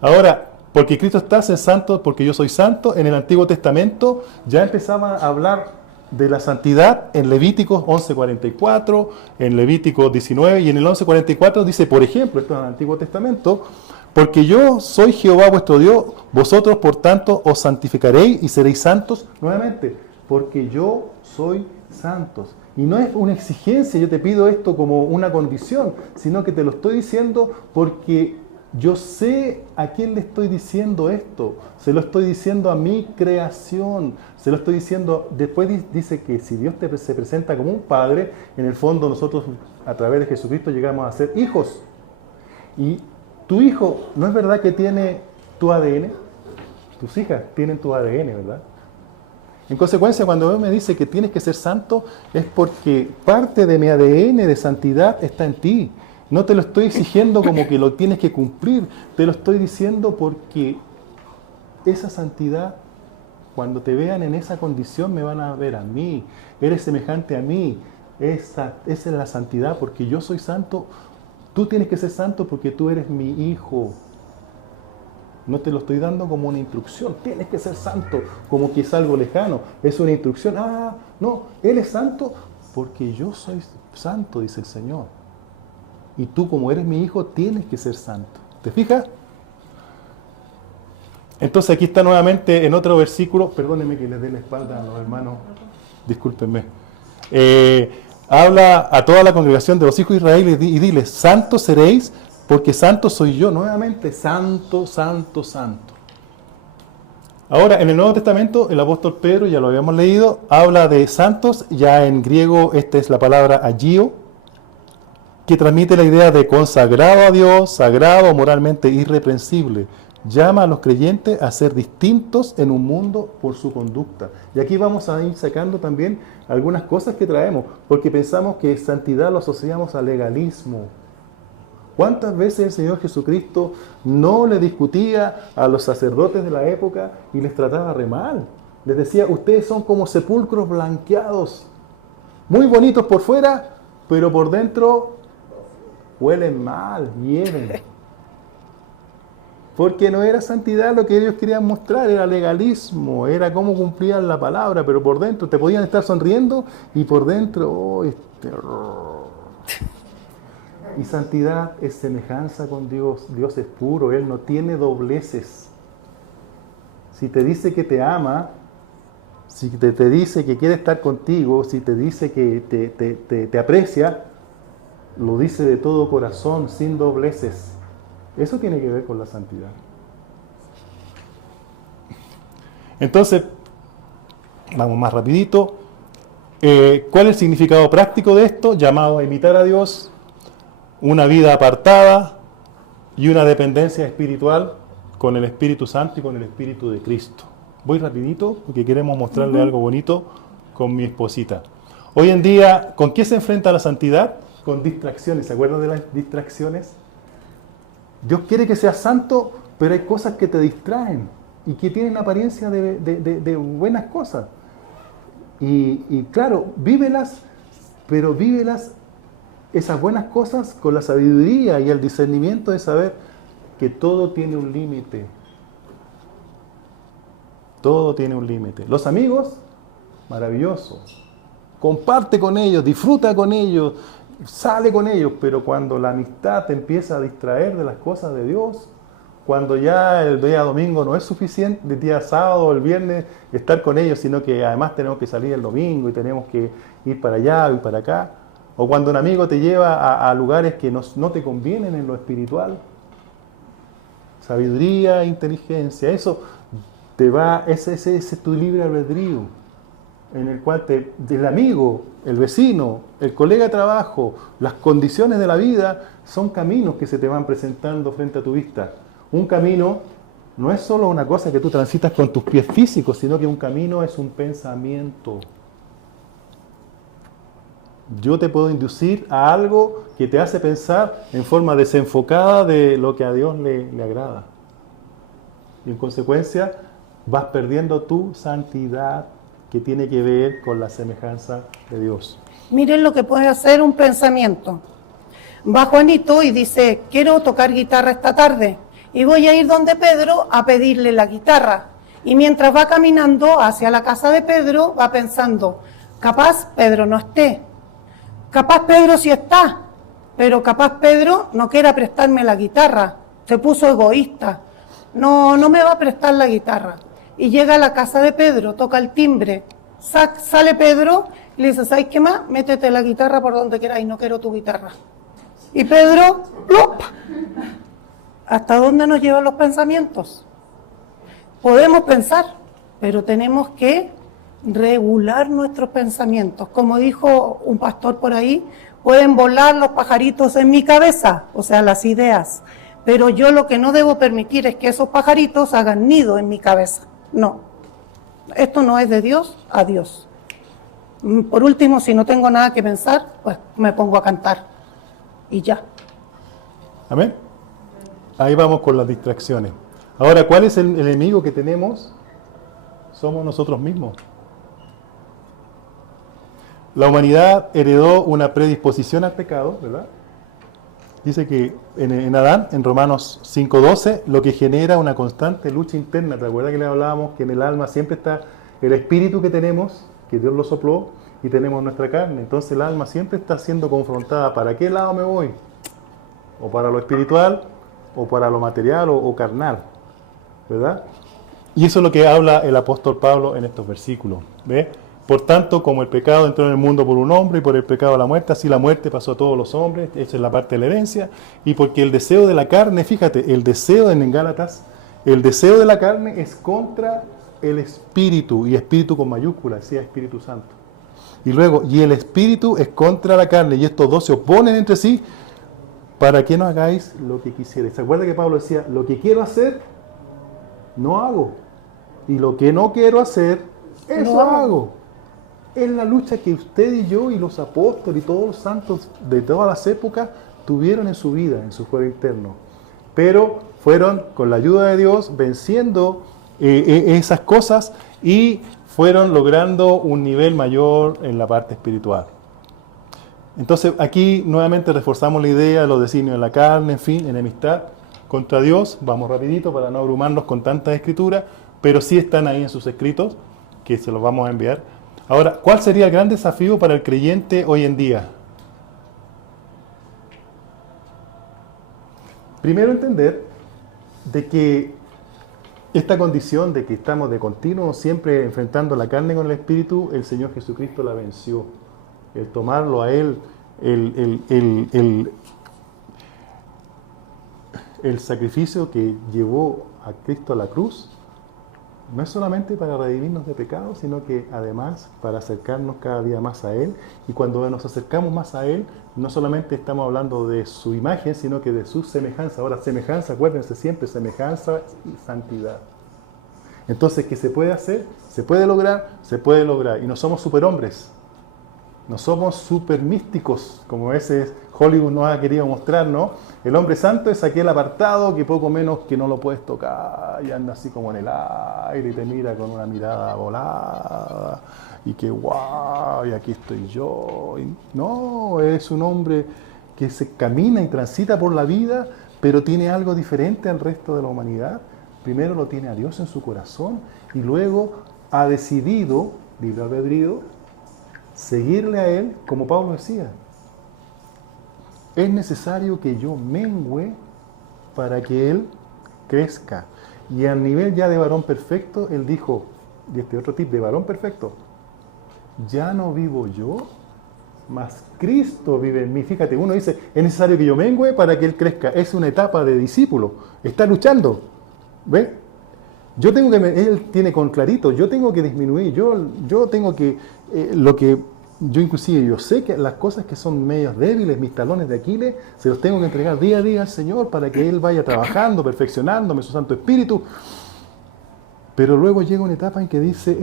Ahora, porque Cristo está en santo, porque yo soy santo, en el Antiguo Testamento ya empezaba a hablar de la santidad en Levíticos 11:44, en Levíticos 19 y en el 11:44 dice, por ejemplo, esto es en el Antiguo Testamento, porque yo soy Jehová vuestro Dios, vosotros por tanto os santificaréis y seréis santos nuevamente, porque yo soy santos. Y no es una exigencia, yo te pido esto como una condición, sino que te lo estoy diciendo porque yo sé a quién le estoy diciendo esto. Se lo estoy diciendo a mi creación. Se lo estoy diciendo, después dice que si Dios se presenta como un padre, en el fondo nosotros a través de Jesucristo llegamos a ser hijos. Y tu hijo, ¿no es verdad que tiene tu ADN? Tus hijas tienen tu ADN, ¿verdad? En consecuencia, cuando Dios me dice que tienes que ser santo, es porque parte de mi ADN de santidad está en ti. No te lo estoy exigiendo como que lo tienes que cumplir, te lo estoy diciendo porque esa santidad, cuando te vean en esa condición, me van a ver a mí. Eres semejante a mí. Esa es la santidad, porque yo soy santo. Tú tienes que ser santo porque tú eres mi hijo. No te lo estoy dando como una instrucción. Tienes que ser santo, como que es algo lejano. Es una instrucción. Ah, no, Él es santo porque yo soy santo, dice el Señor. Y tú, como eres mi hijo, tienes que ser santo. ¿Te fijas? Entonces aquí está nuevamente en otro versículo. Perdónenme que les dé la espalda a los hermanos. Discúlpenme. Habla a toda la congregación de los hijos de Israel y diles, santos seréis, porque santo soy yo. Nuevamente, santo, santo, santo. Ahora, en el Nuevo Testamento, el apóstol Pedro, ya lo habíamos leído, habla de santos. Ya en griego, esta es la palabra agio, que transmite la idea de consagrado a Dios, sagrado, moralmente irreprensible. Llama a los creyentes a ser distintos en un mundo por su conducta. Y aquí vamos a ir sacando también algunas cosas que traemos, porque pensamos que santidad lo asociamos al legalismo. ¿Cuántas veces el Señor Jesucristo no le discutía a los sacerdotes de la época y les trataba re mal? Les decía, ustedes son como sepulcros blanqueados, muy bonitos por fuera, pero por dentro huelen mal, hieden. Porque no era santidad lo que ellos querían mostrar, era legalismo, era cómo cumplían la palabra, pero por dentro te podían estar sonriendo y por dentro, oh, Y santidad es semejanza con Dios. Dios es puro, Él no tiene dobleces. Si te dice que te ama, si te dice que quiere estar contigo, si te dice que te aprecia, lo dice de todo corazón, sin dobleces. Eso tiene que ver con la santidad. Entonces, vamos más rapidito. ¿Cuál es el significado práctico de esto? Llamado a imitar a Dios, una vida apartada y una dependencia espiritual con el Espíritu Santo y con el Espíritu de Cristo. Voy rapidito porque queremos mostrarle algo bonito con mi esposita. Hoy en día, ¿con qué se enfrenta la santidad? Con distracciones. ¿Se acuerdan de las distracciones? Dios quiere que seas santo, pero hay cosas que te distraen y que tienen apariencia de buenas cosas. Y claro, vívelas, pero vívelas esas buenas cosas con la sabiduría y el discernimiento de saber que todo tiene un límite. Todo tiene un límite. Los amigos, maravilloso. Comparte con ellos, disfruta con ellos, sale con ellos, pero cuando la amistad te empieza a distraer de las cosas de Dios, cuando ya el día domingo no es suficiente, el día sábado o el viernes estar con ellos, sino que además tenemos que salir el domingo y tenemos que ir para allá y para acá, o cuando un amigo te lleva a lugares que no te convienen en lo espiritual, sabiduría, inteligencia, eso te va, ese es tu libre albedrío, en el cual el amigo, el vecino, el colega de trabajo, las condiciones de la vida son caminos que se te van presentando frente a tu vista. Un camino no es solo una cosa que tú transitas con tus pies físicos, sino que un camino es un pensamiento. Yo te puedo inducir a algo que te hace pensar en forma desenfocada de lo que a Dios le agrada. Y en consecuencia vas perdiendo tu santidad, que tiene que ver con la semejanza de Dios. Miren lo que puede hacer un pensamiento. Va Juanito y dice, quiero tocar guitarra esta tarde y voy a ir donde Pedro a pedirle la guitarra. Y mientras va caminando hacia la casa de Pedro, va pensando, Capaz Pedro no esté. Capaz Pedro sí está, pero capaz Pedro no quiera prestarme la guitarra. Se puso egoísta. No me va a prestar la guitarra. Y llega a la casa de Pedro, toca el timbre. Sale Pedro y le dice, ¿sabes qué más? Métete la guitarra por donde queráis, no quiero tu guitarra. Y Pedro, ¡plup! ¿Hasta dónde nos llevan los pensamientos? Podemos pensar, pero tenemos que regular nuestros pensamientos. Como dijo un pastor por ahí, pueden volar los pajaritos en mi cabeza, o sea, las ideas. Pero yo lo que no debo permitir es que esos pajaritos hagan nido en mi cabeza. No. Esto no es de Dios a Dios. Por último, si no tengo nada que pensar, pues me pongo a cantar. Y ya. Amén. Ahí vamos con las distracciones. Ahora, ¿cuál es el enemigo que tenemos? Somos nosotros mismos. La humanidad heredó una predisposición al pecado, ¿verdad? Dice que en Adán, en Romanos 5:12, lo que genera una constante lucha interna. ¿Te acuerdas que le hablábamos que en el alma siempre está el espíritu que tenemos, que Dios lo sopló, y tenemos nuestra carne? Entonces el alma siempre está siendo confrontada. ¿Para qué lado me voy? O para lo espiritual, o para lo material, o carnal, ¿verdad? Y eso es lo que habla el apóstol Pablo en estos versículos, ¿ves? Por tanto, como el pecado entró en el mundo por un hombre y por el pecado la muerte, así la muerte pasó a todos los hombres, esa es la parte de la herencia, y porque el deseo de la carne, fíjate, el deseo en Gálatas, el deseo de la carne es contra el espíritu, y espíritu con mayúscula, decía Espíritu Santo. Y luego, y el espíritu es contra la carne, y estos dos se oponen entre sí, para que no hagáis lo que quisierais. ¿Se acuerda que Pablo decía, lo que quiero hacer, no hago, y lo que no quiero hacer, eso No hago? Es la lucha que usted y yo y los apóstoles y todos los santos de todas las épocas tuvieron en su vida, en su fuero interno. Pero fueron, con la ayuda de Dios, venciendo esas cosas y fueron logrando un nivel mayor en la parte espiritual. Entonces aquí nuevamente reforzamos la idea de los designios de la carne, en fin, enemistad contra Dios. Vamos rapidito para no abrumarnos con tanta escritura, pero sí están ahí en sus escritos, que se los vamos a enviar. Ahora, ¿cuál sería el gran desafío para el creyente hoy en día? Primero, entender de que esta condición de que estamos de continuo siempre enfrentando la carne con el espíritu, el Señor Jesucristo la venció. El tomarlo a Él, el sacrificio que llevó a Cristo a la cruz, no es solamente para redimirnos de pecado, sino que además para acercarnos cada día más a Él. Y cuando nos acercamos más a Él, no solamente estamos hablando de su imagen, sino que de su semejanza. Ahora, semejanza, acuérdense siempre, semejanza y santidad. Entonces, ¿qué se puede hacer? Se puede lograr, se puede lograr. Y no somos superhombres, no somos super místicos, como a veces Hollywood nos ha querido mostrar, ¿no? El hombre santo es aquel apartado que poco menos que no lo puedes tocar y anda así como en el aire y te mira con una mirada volada y que guau, y aquí estoy yo. Y no, es un hombre que se camina y transita por la vida, pero tiene algo diferente al resto de la humanidad. Primero lo tiene a Dios en su corazón y luego ha decidido, libre albedrío, seguirle a Él, como Pablo decía. Es necesario que yo mengüe para que Él crezca. Y a nivel ya de varón perfecto, Él dijo, y este otro tip de varón perfecto, ya no vivo yo, mas Cristo vive en mí. Fíjate, uno dice, es necesario que yo mengüe para que Él crezca. Es una etapa de discípulo, está luchando. ¿Ve? Yo tengo que, Él tiene con clarito, yo tengo que disminuir, yo tengo que, yo inclusive, yo sé que las cosas que son medios débiles, mis talones de Aquiles, se los tengo que entregar día a día al Señor para que Él vaya trabajando, perfeccionándome, su Santo Espíritu. Pero luego llega una etapa en que dice,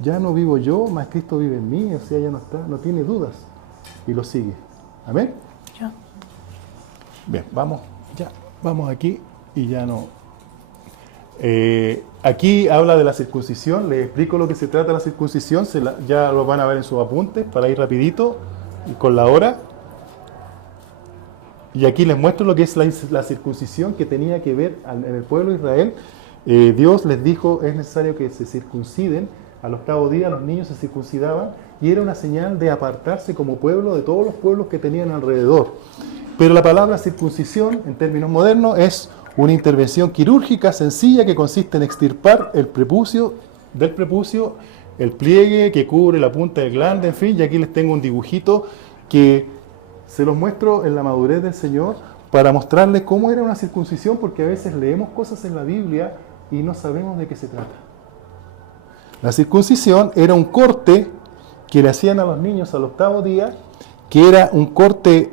ya no vivo yo, mas Cristo vive en mí, o sea, ya no está, no tiene dudas. Y lo sigue. ¿Amén? Ya. Bien, vamos aquí y ya no. Aquí habla de la circuncisión, les explico lo que se trata de la circuncisión, ya lo van a ver en sus apuntes para ir rapidito y con la hora. Y aquí les muestro lo que es la circuncisión que tenía que ver en el pueblo de Israel. Dios les dijo, es necesario que se circunciden, al octavo día los niños se circuncidaban y era una señal de apartarse como pueblo de todos los pueblos que tenían alrededor. Pero la palabra circuncisión, en términos modernos, es una intervención quirúrgica sencilla que consiste en extirpar el prepucio del prepucio, el pliegue que cubre la punta del glande, en fin, y aquí les tengo un dibujito que se los muestro en la madurez del Señor para mostrarles cómo era una circuncisión, porque a veces leemos cosas en la Biblia y no sabemos de qué se trata. La circuncisión era un corte que le hacían a los niños al 8º día, que era un corte,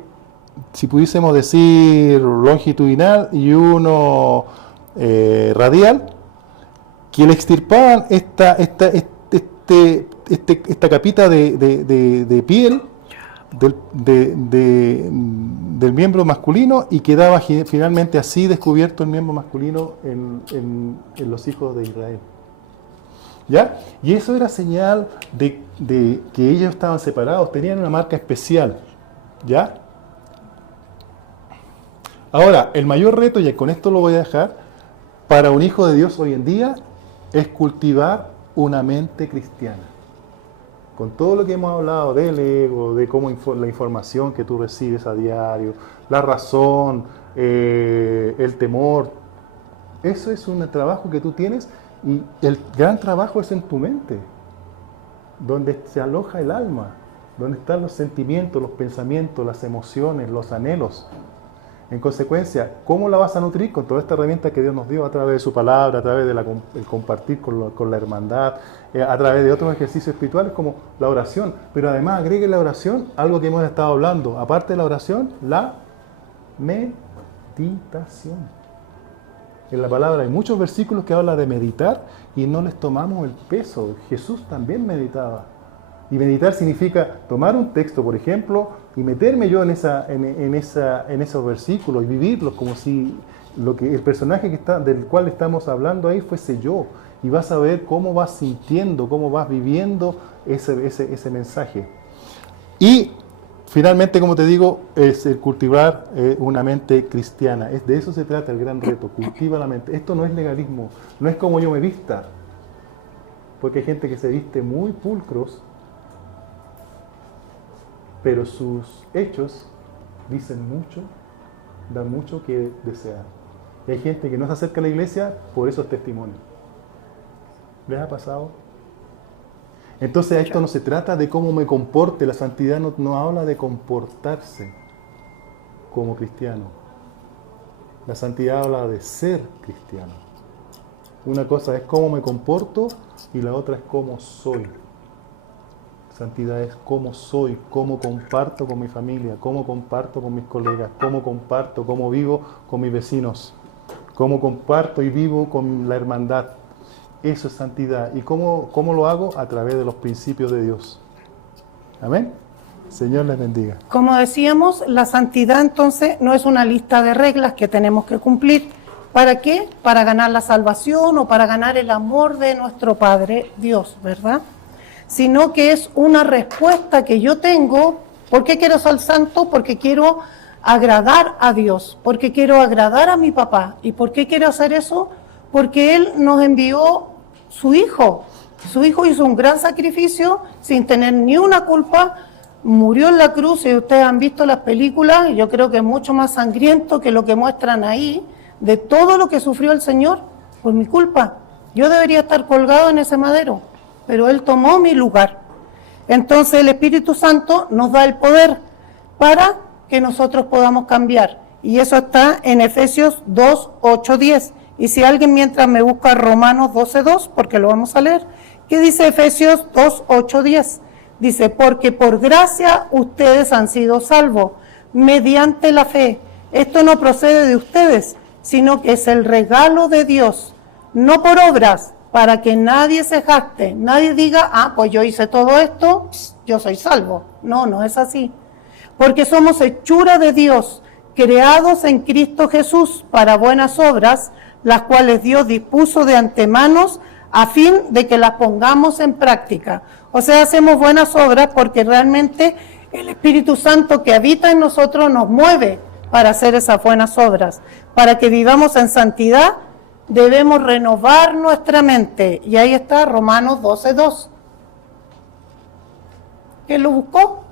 si pudiésemos decir, longitudinal y uno radial, que le extirpaban esta capita de piel del miembro masculino, y quedaba finalmente así descubierto el miembro masculino en los hijos de Israel. ¿Ya? Y eso era señal de que ellos estaban separados, tenían una marca especial. ¿Ya? Ahora, el mayor reto, y con esto lo voy a dejar, para un hijo de Dios hoy en día, es cultivar una mente cristiana. Con todo lo que hemos hablado del ego, de cómo la información que tú recibes a diario, la razón, el temor, eso es un trabajo que tú tienes, y el gran trabajo es en tu mente, donde se aloja el alma, donde están los sentimientos, los pensamientos, las emociones, los anhelos. En consecuencia, ¿cómo la vas a nutrir? Con toda esta herramienta que Dios nos dio a través de su palabra, a través del compartir con la hermandad, a través de otros ejercicios espirituales como la oración. Pero además agregue la oración, algo que hemos estado hablando, aparte de la oración, la meditación. En la palabra hay muchos versículos que hablan de meditar y no les tomamos el peso. Jesús también meditaba. Y meditar significa tomar un texto, por ejemplo, y meterme yo en esos versículos y vivirlos como si el personaje del cual estamos hablando ahí fuese yo. Y vas a ver cómo vas sintiendo, cómo vas viviendo ese mensaje. Y finalmente, como te digo, es el cultivar una mente cristiana. De eso se trata el gran reto, cultiva la mente. Esto no es legalismo, no es como yo me vista, porque hay gente que se viste muy pulcros, pero sus hechos dicen mucho, dan mucho que desear. Y hay gente que no se acerca a la iglesia por esos testimonios. ¿Les ha pasado? Entonces esto no se trata de cómo me comporte, la santidad no habla de comportarse como cristiano. La santidad habla de ser cristiano. Una cosa es cómo me comporto y la otra es cómo soy. Santidad es cómo soy, cómo comparto con mi familia, cómo comparto con mis colegas, cómo comparto, cómo vivo con mis vecinos, cómo comparto y vivo con la hermandad. Eso es santidad. ¿Y cómo lo hago? A través de los principios de Dios. Amén. Señor les bendiga. Como decíamos, la santidad entonces no es una lista de reglas que tenemos que cumplir. ¿Para qué? Para ganar la salvación o para ganar el amor de nuestro Padre Dios, ¿verdad? Sino que es una respuesta que yo tengo. ¿Por qué quiero ser santo? Porque quiero agradar a Dios, porque quiero agradar a mi papá. ¿Y por qué quiero hacer eso? Porque Él nos envió su Hijo. Su Hijo hizo un gran sacrificio sin tener ni una culpa, murió en la cruz. Si ustedes han visto las películas, yo creo que es mucho más sangriento que lo que muestran ahí, de todo lo que sufrió el Señor por mi culpa. Yo debería estar colgado en ese madero, pero Él tomó mi lugar. Entonces el Espíritu Santo nos da el poder para que nosotros podamos cambiar. Y eso está en Efesios 2, 8, 10. Y si alguien mientras me busca Romanos 12, 2, porque lo vamos a leer, ¿qué dice Efesios 2, 8, 10? Dice, porque por gracia ustedes han sido salvos, mediante la fe. Esto no procede de ustedes, sino que es el regalo de Dios, no por obras, para que nadie se jacte, nadie diga, pues yo hice todo esto, yo soy salvo. No, no es así. Porque somos hechura de Dios, creados en Cristo Jesús para buenas obras, las cuales Dios dispuso de antemano a fin de que las pongamos en práctica. O sea, hacemos buenas obras porque realmente el Espíritu Santo que habita en nosotros nos mueve para hacer esas buenas obras. Para que vivamos en santidad, debemos renovar nuestra mente. Y ahí está Romanos 12, 2. ¿Quién lo buscó?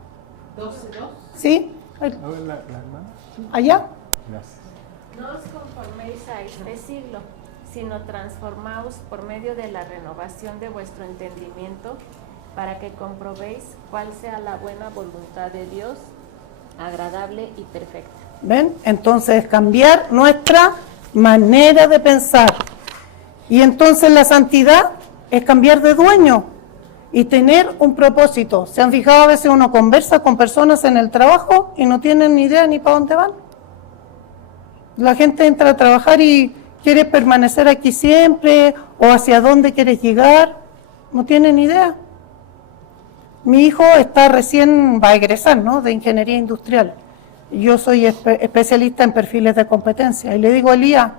12:2. ¿Sí? A ver, la hermana. ¿Allá? Gracias. No os conforméis a este siglo, sino transformaos por medio de la renovación de vuestro entendimiento, para que comprobéis cuál sea la buena voluntad de Dios, agradable y perfecta. ¿Ven? Entonces cambiar nuestra manera de pensar. Y entonces la santidad es cambiar de dueño y tener un propósito. ¿Se han fijado? A veces uno conversa con personas en el trabajo y no tienen ni idea ni para dónde van. La gente entra a trabajar y quiere permanecer aquí siempre, o hacia dónde quiere llegar, no tiene ni idea. Mi hijo va a egresar, ¿no?, de ingeniería industrial. Yo soy especialista en perfiles de competencia. Y le digo, Elías,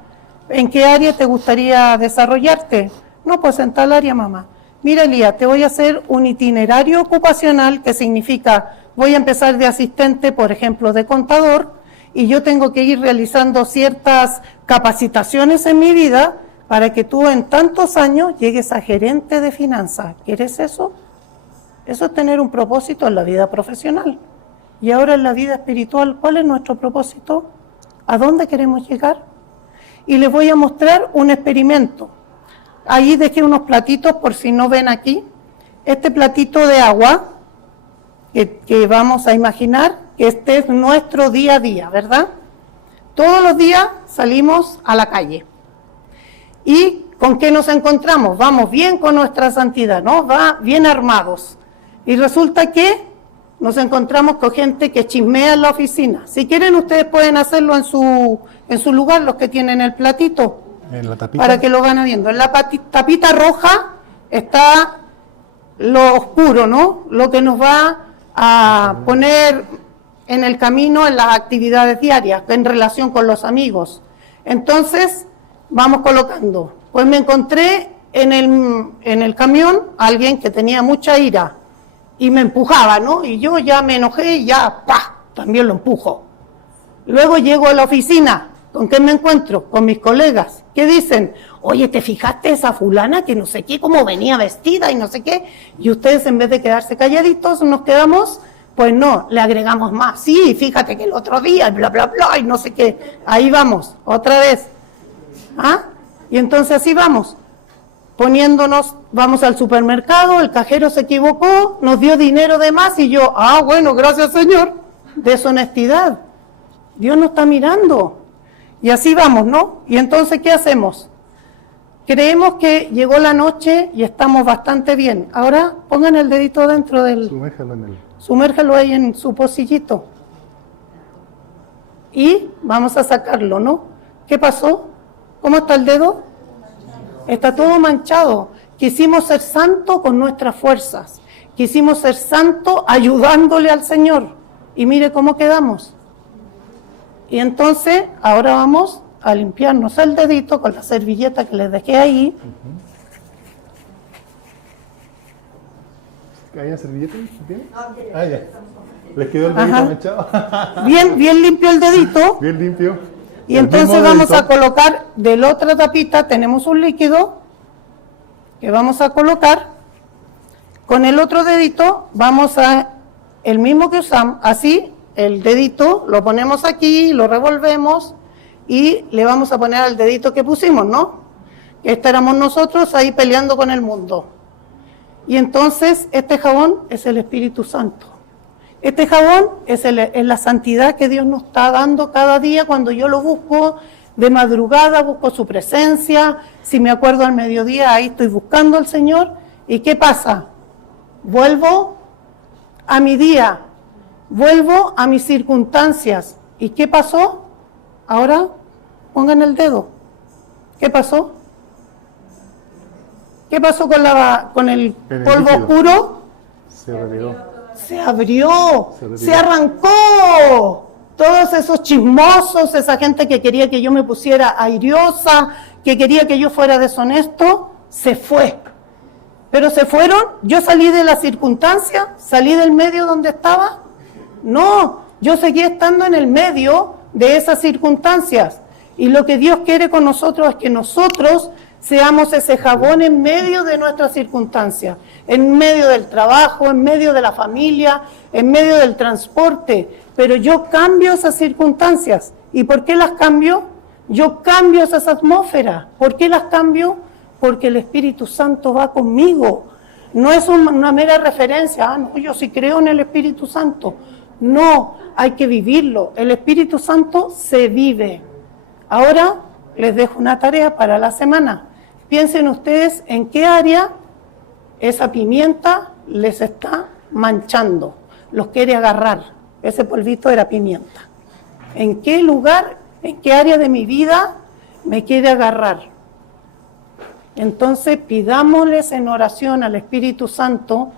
¿en qué área te gustaría desarrollarte? No, pues en tal área, mamá. Mira, Elías, te voy a hacer un itinerario ocupacional, que significa, voy a empezar de asistente, por ejemplo, de contador, y yo tengo que ir realizando ciertas capacitaciones en mi vida para que tú en tantos años llegues a gerente de finanzas. ¿Quieres eso? Eso es tener un propósito en la vida profesional. Y ahora en la vida espiritual, ¿cuál es nuestro propósito? ¿A dónde queremos llegar? Y les voy a mostrar un experimento. Ahí dejé unos platitos por si no ven aquí. Este platito de agua, que vamos a imaginar que este es nuestro día a día, ¿verdad? Todos los días salimos a la calle. ¿Y con qué nos encontramos? Vamos bien con nuestra santidad, ¿no? Va bien armados. Y resulta que nos encontramos con gente que chismea en la oficina. Si quieren, ustedes pueden hacerlo en su lugar, los que tienen el platito. En la tapita. Para que lo van viendo. En la tapita roja está lo oscuro, ¿no? Lo que nos va a poner en el camino en las actividades diarias, en relación con los amigos. Entonces, vamos colocando. Pues me encontré en el camión a alguien que tenía mucha ira y me empujaba, ¿no? Y yo ya me enojé y ya, ¡pah!, también lo empujo. Luego llego a la oficina. ¿Con qué me encuentro? Con mis colegas. ¿Qué dicen? Oye, ¿te fijaste esa fulana que no sé qué, cómo venía vestida y no sé qué? Y ustedes, en vez de quedarse calladitos, nos quedamos, pues no, le agregamos más. Sí, fíjate que el otro día, bla, bla, bla, y no sé qué. Ahí vamos, otra vez. ¿Ah? Y entonces así vamos, poniéndonos, vamos al supermercado, el cajero se equivocó, nos dio dinero de más y yo, bueno, gracias Señor. Deshonestidad. Dios nos está mirando. Y así vamos, ¿no? Y entonces, ¿qué hacemos? Creemos que llegó la noche y estamos bastante bien. Ahora pongan el dedito dentro del... Sumérgelo ahí en su pocillito. Y vamos a sacarlo, ¿no? ¿Qué pasó? ¿Cómo está el dedo? Está todo manchado. Quisimos ser santos con nuestras fuerzas. Quisimos ser santos ayudándole al Señor. Y mire cómo quedamos. Y entonces, ahora vamos a limpiarnos el dedito con la servilleta que les dejé ahí. ¿Hay una servilleta? ¿Tiene? Ya. ¿Les quedó el dedito manchado? Bien limpio el dedito. Bien limpio. Y entonces vamos a colocar de la otra tapita, tenemos un líquido que vamos a colocar. Con el otro dedito vamos a, el mismo que usamos, así, el dedito lo ponemos aquí, lo revolvemos y le vamos a poner al dedito que pusimos, ¿no? Este éramos nosotros ahí peleando con el mundo. Y entonces este jabón es el Espíritu Santo. Este jabón es la santidad que Dios nos está dando cada día cuando yo lo busco de madrugada, busco su presencia. Si me acuerdo al mediodía, ahí estoy buscando al Señor. ¿Y qué pasa? Vuelvo a mi día, vuelvo a mis circunstancias. ¿Y qué pasó? Ahora pongan el dedo. ¿Qué pasó? ¿Qué pasó con el polvo oscuro? Se abrió, se arrancó. Todos esos chismosos, esa gente que quería que yo me pusiera airiosa, que quería que yo fuera deshonesto, se fue. Pero se fueron, yo salí de la circunstancia, salí del medio donde estaba. No, yo seguí estando en el medio de esas circunstancias. Y lo que Dios quiere con nosotros es que nosotros seamos ese jabón en medio de nuestras circunstancias. en medio del trabajo, en medio de la familia, en medio del transporte, pero yo cambio esas circunstancias. ¿Y por qué las cambio? Yo cambio esas atmósferas. ¿Por qué las cambio? Porque el Espíritu Santo va conmigo. No es una mera referencia, no, yo sí creo en el Espíritu Santo. No, hay que vivirlo. El Espíritu Santo se vive. Ahora les dejo una tarea para la semana. Piensen ustedes en qué área esa pimienta les está manchando, los quiere agarrar. Ese polvito era pimienta. ¿En qué lugar, en qué área de mi vida me quiere agarrar? Entonces pidámosles en oración al Espíritu Santo,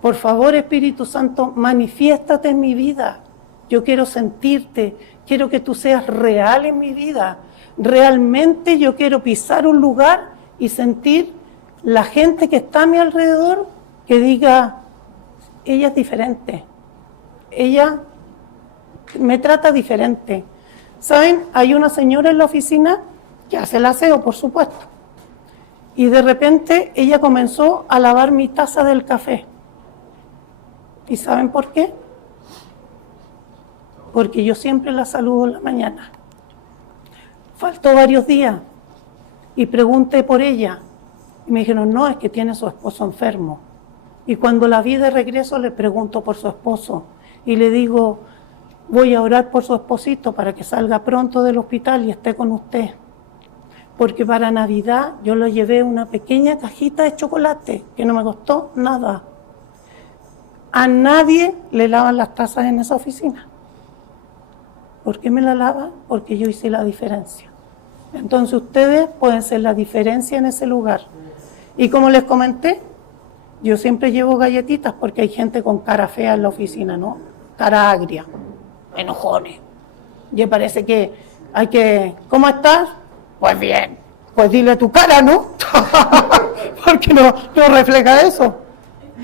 por favor Espíritu Santo, manifiéstate en mi vida. Yo quiero sentirte, quiero que tú seas real en mi vida. Realmente yo quiero pisar un lugar y sentir la gente que está a mi alrededor que diga, ella es diferente, ella me trata diferente. ¿Saben? Hay una señora en la oficina que hace el aseo, por supuesto. Y de repente ella comenzó a lavar mi taza del café. ¿Y saben por qué? Porque yo siempre la saludo en la mañana. Faltó varios días y pregunté por ella. Y me dijeron, no, es que tiene su esposo enfermo. Y cuando la vi de regreso le pregunto por su esposo. Y le digo, voy a orar por su esposito para que salga pronto del hospital y esté con usted. Porque para Navidad yo le llevé una pequeña cajita de chocolate que no me costó nada. A nadie le lavan las tazas en esa oficina. ¿Por qué me la lavan? Porque yo hice la diferencia. Entonces ustedes pueden ser la diferencia en ese lugar. Y como les comenté, yo siempre llevo galletitas porque hay gente con cara fea en la oficina, ¿no? Cara agria, enojones. Y parece que hay que... ¿Cómo estás? Pues bien. Pues dile tu cara, ¿no? Porque no refleja eso.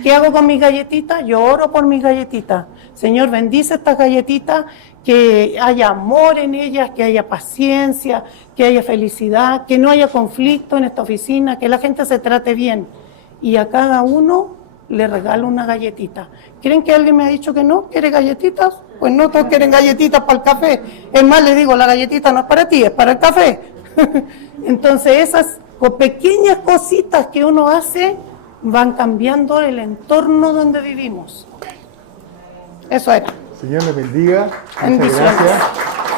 ¿Qué hago con mis galletitas? Yo oro por mis galletitas. Señor, bendice estas galletitas, que haya amor en ellas, que haya paciencia, que haya felicidad, que no haya conflicto en esta oficina, que la gente se trate bien. Y a cada uno le regalo una galletita. ¿Creen que alguien me ha dicho que no? ¿Quiere galletitas? Pues no todos quieren galletitas para el café. Es más, le digo, la galletita no es para ti, es para el café. Entonces esas pequeñas cositas que uno hace van cambiando el entorno donde vivimos. Eso era. Señor le bendiga. Muchas Bendiciones. gracias.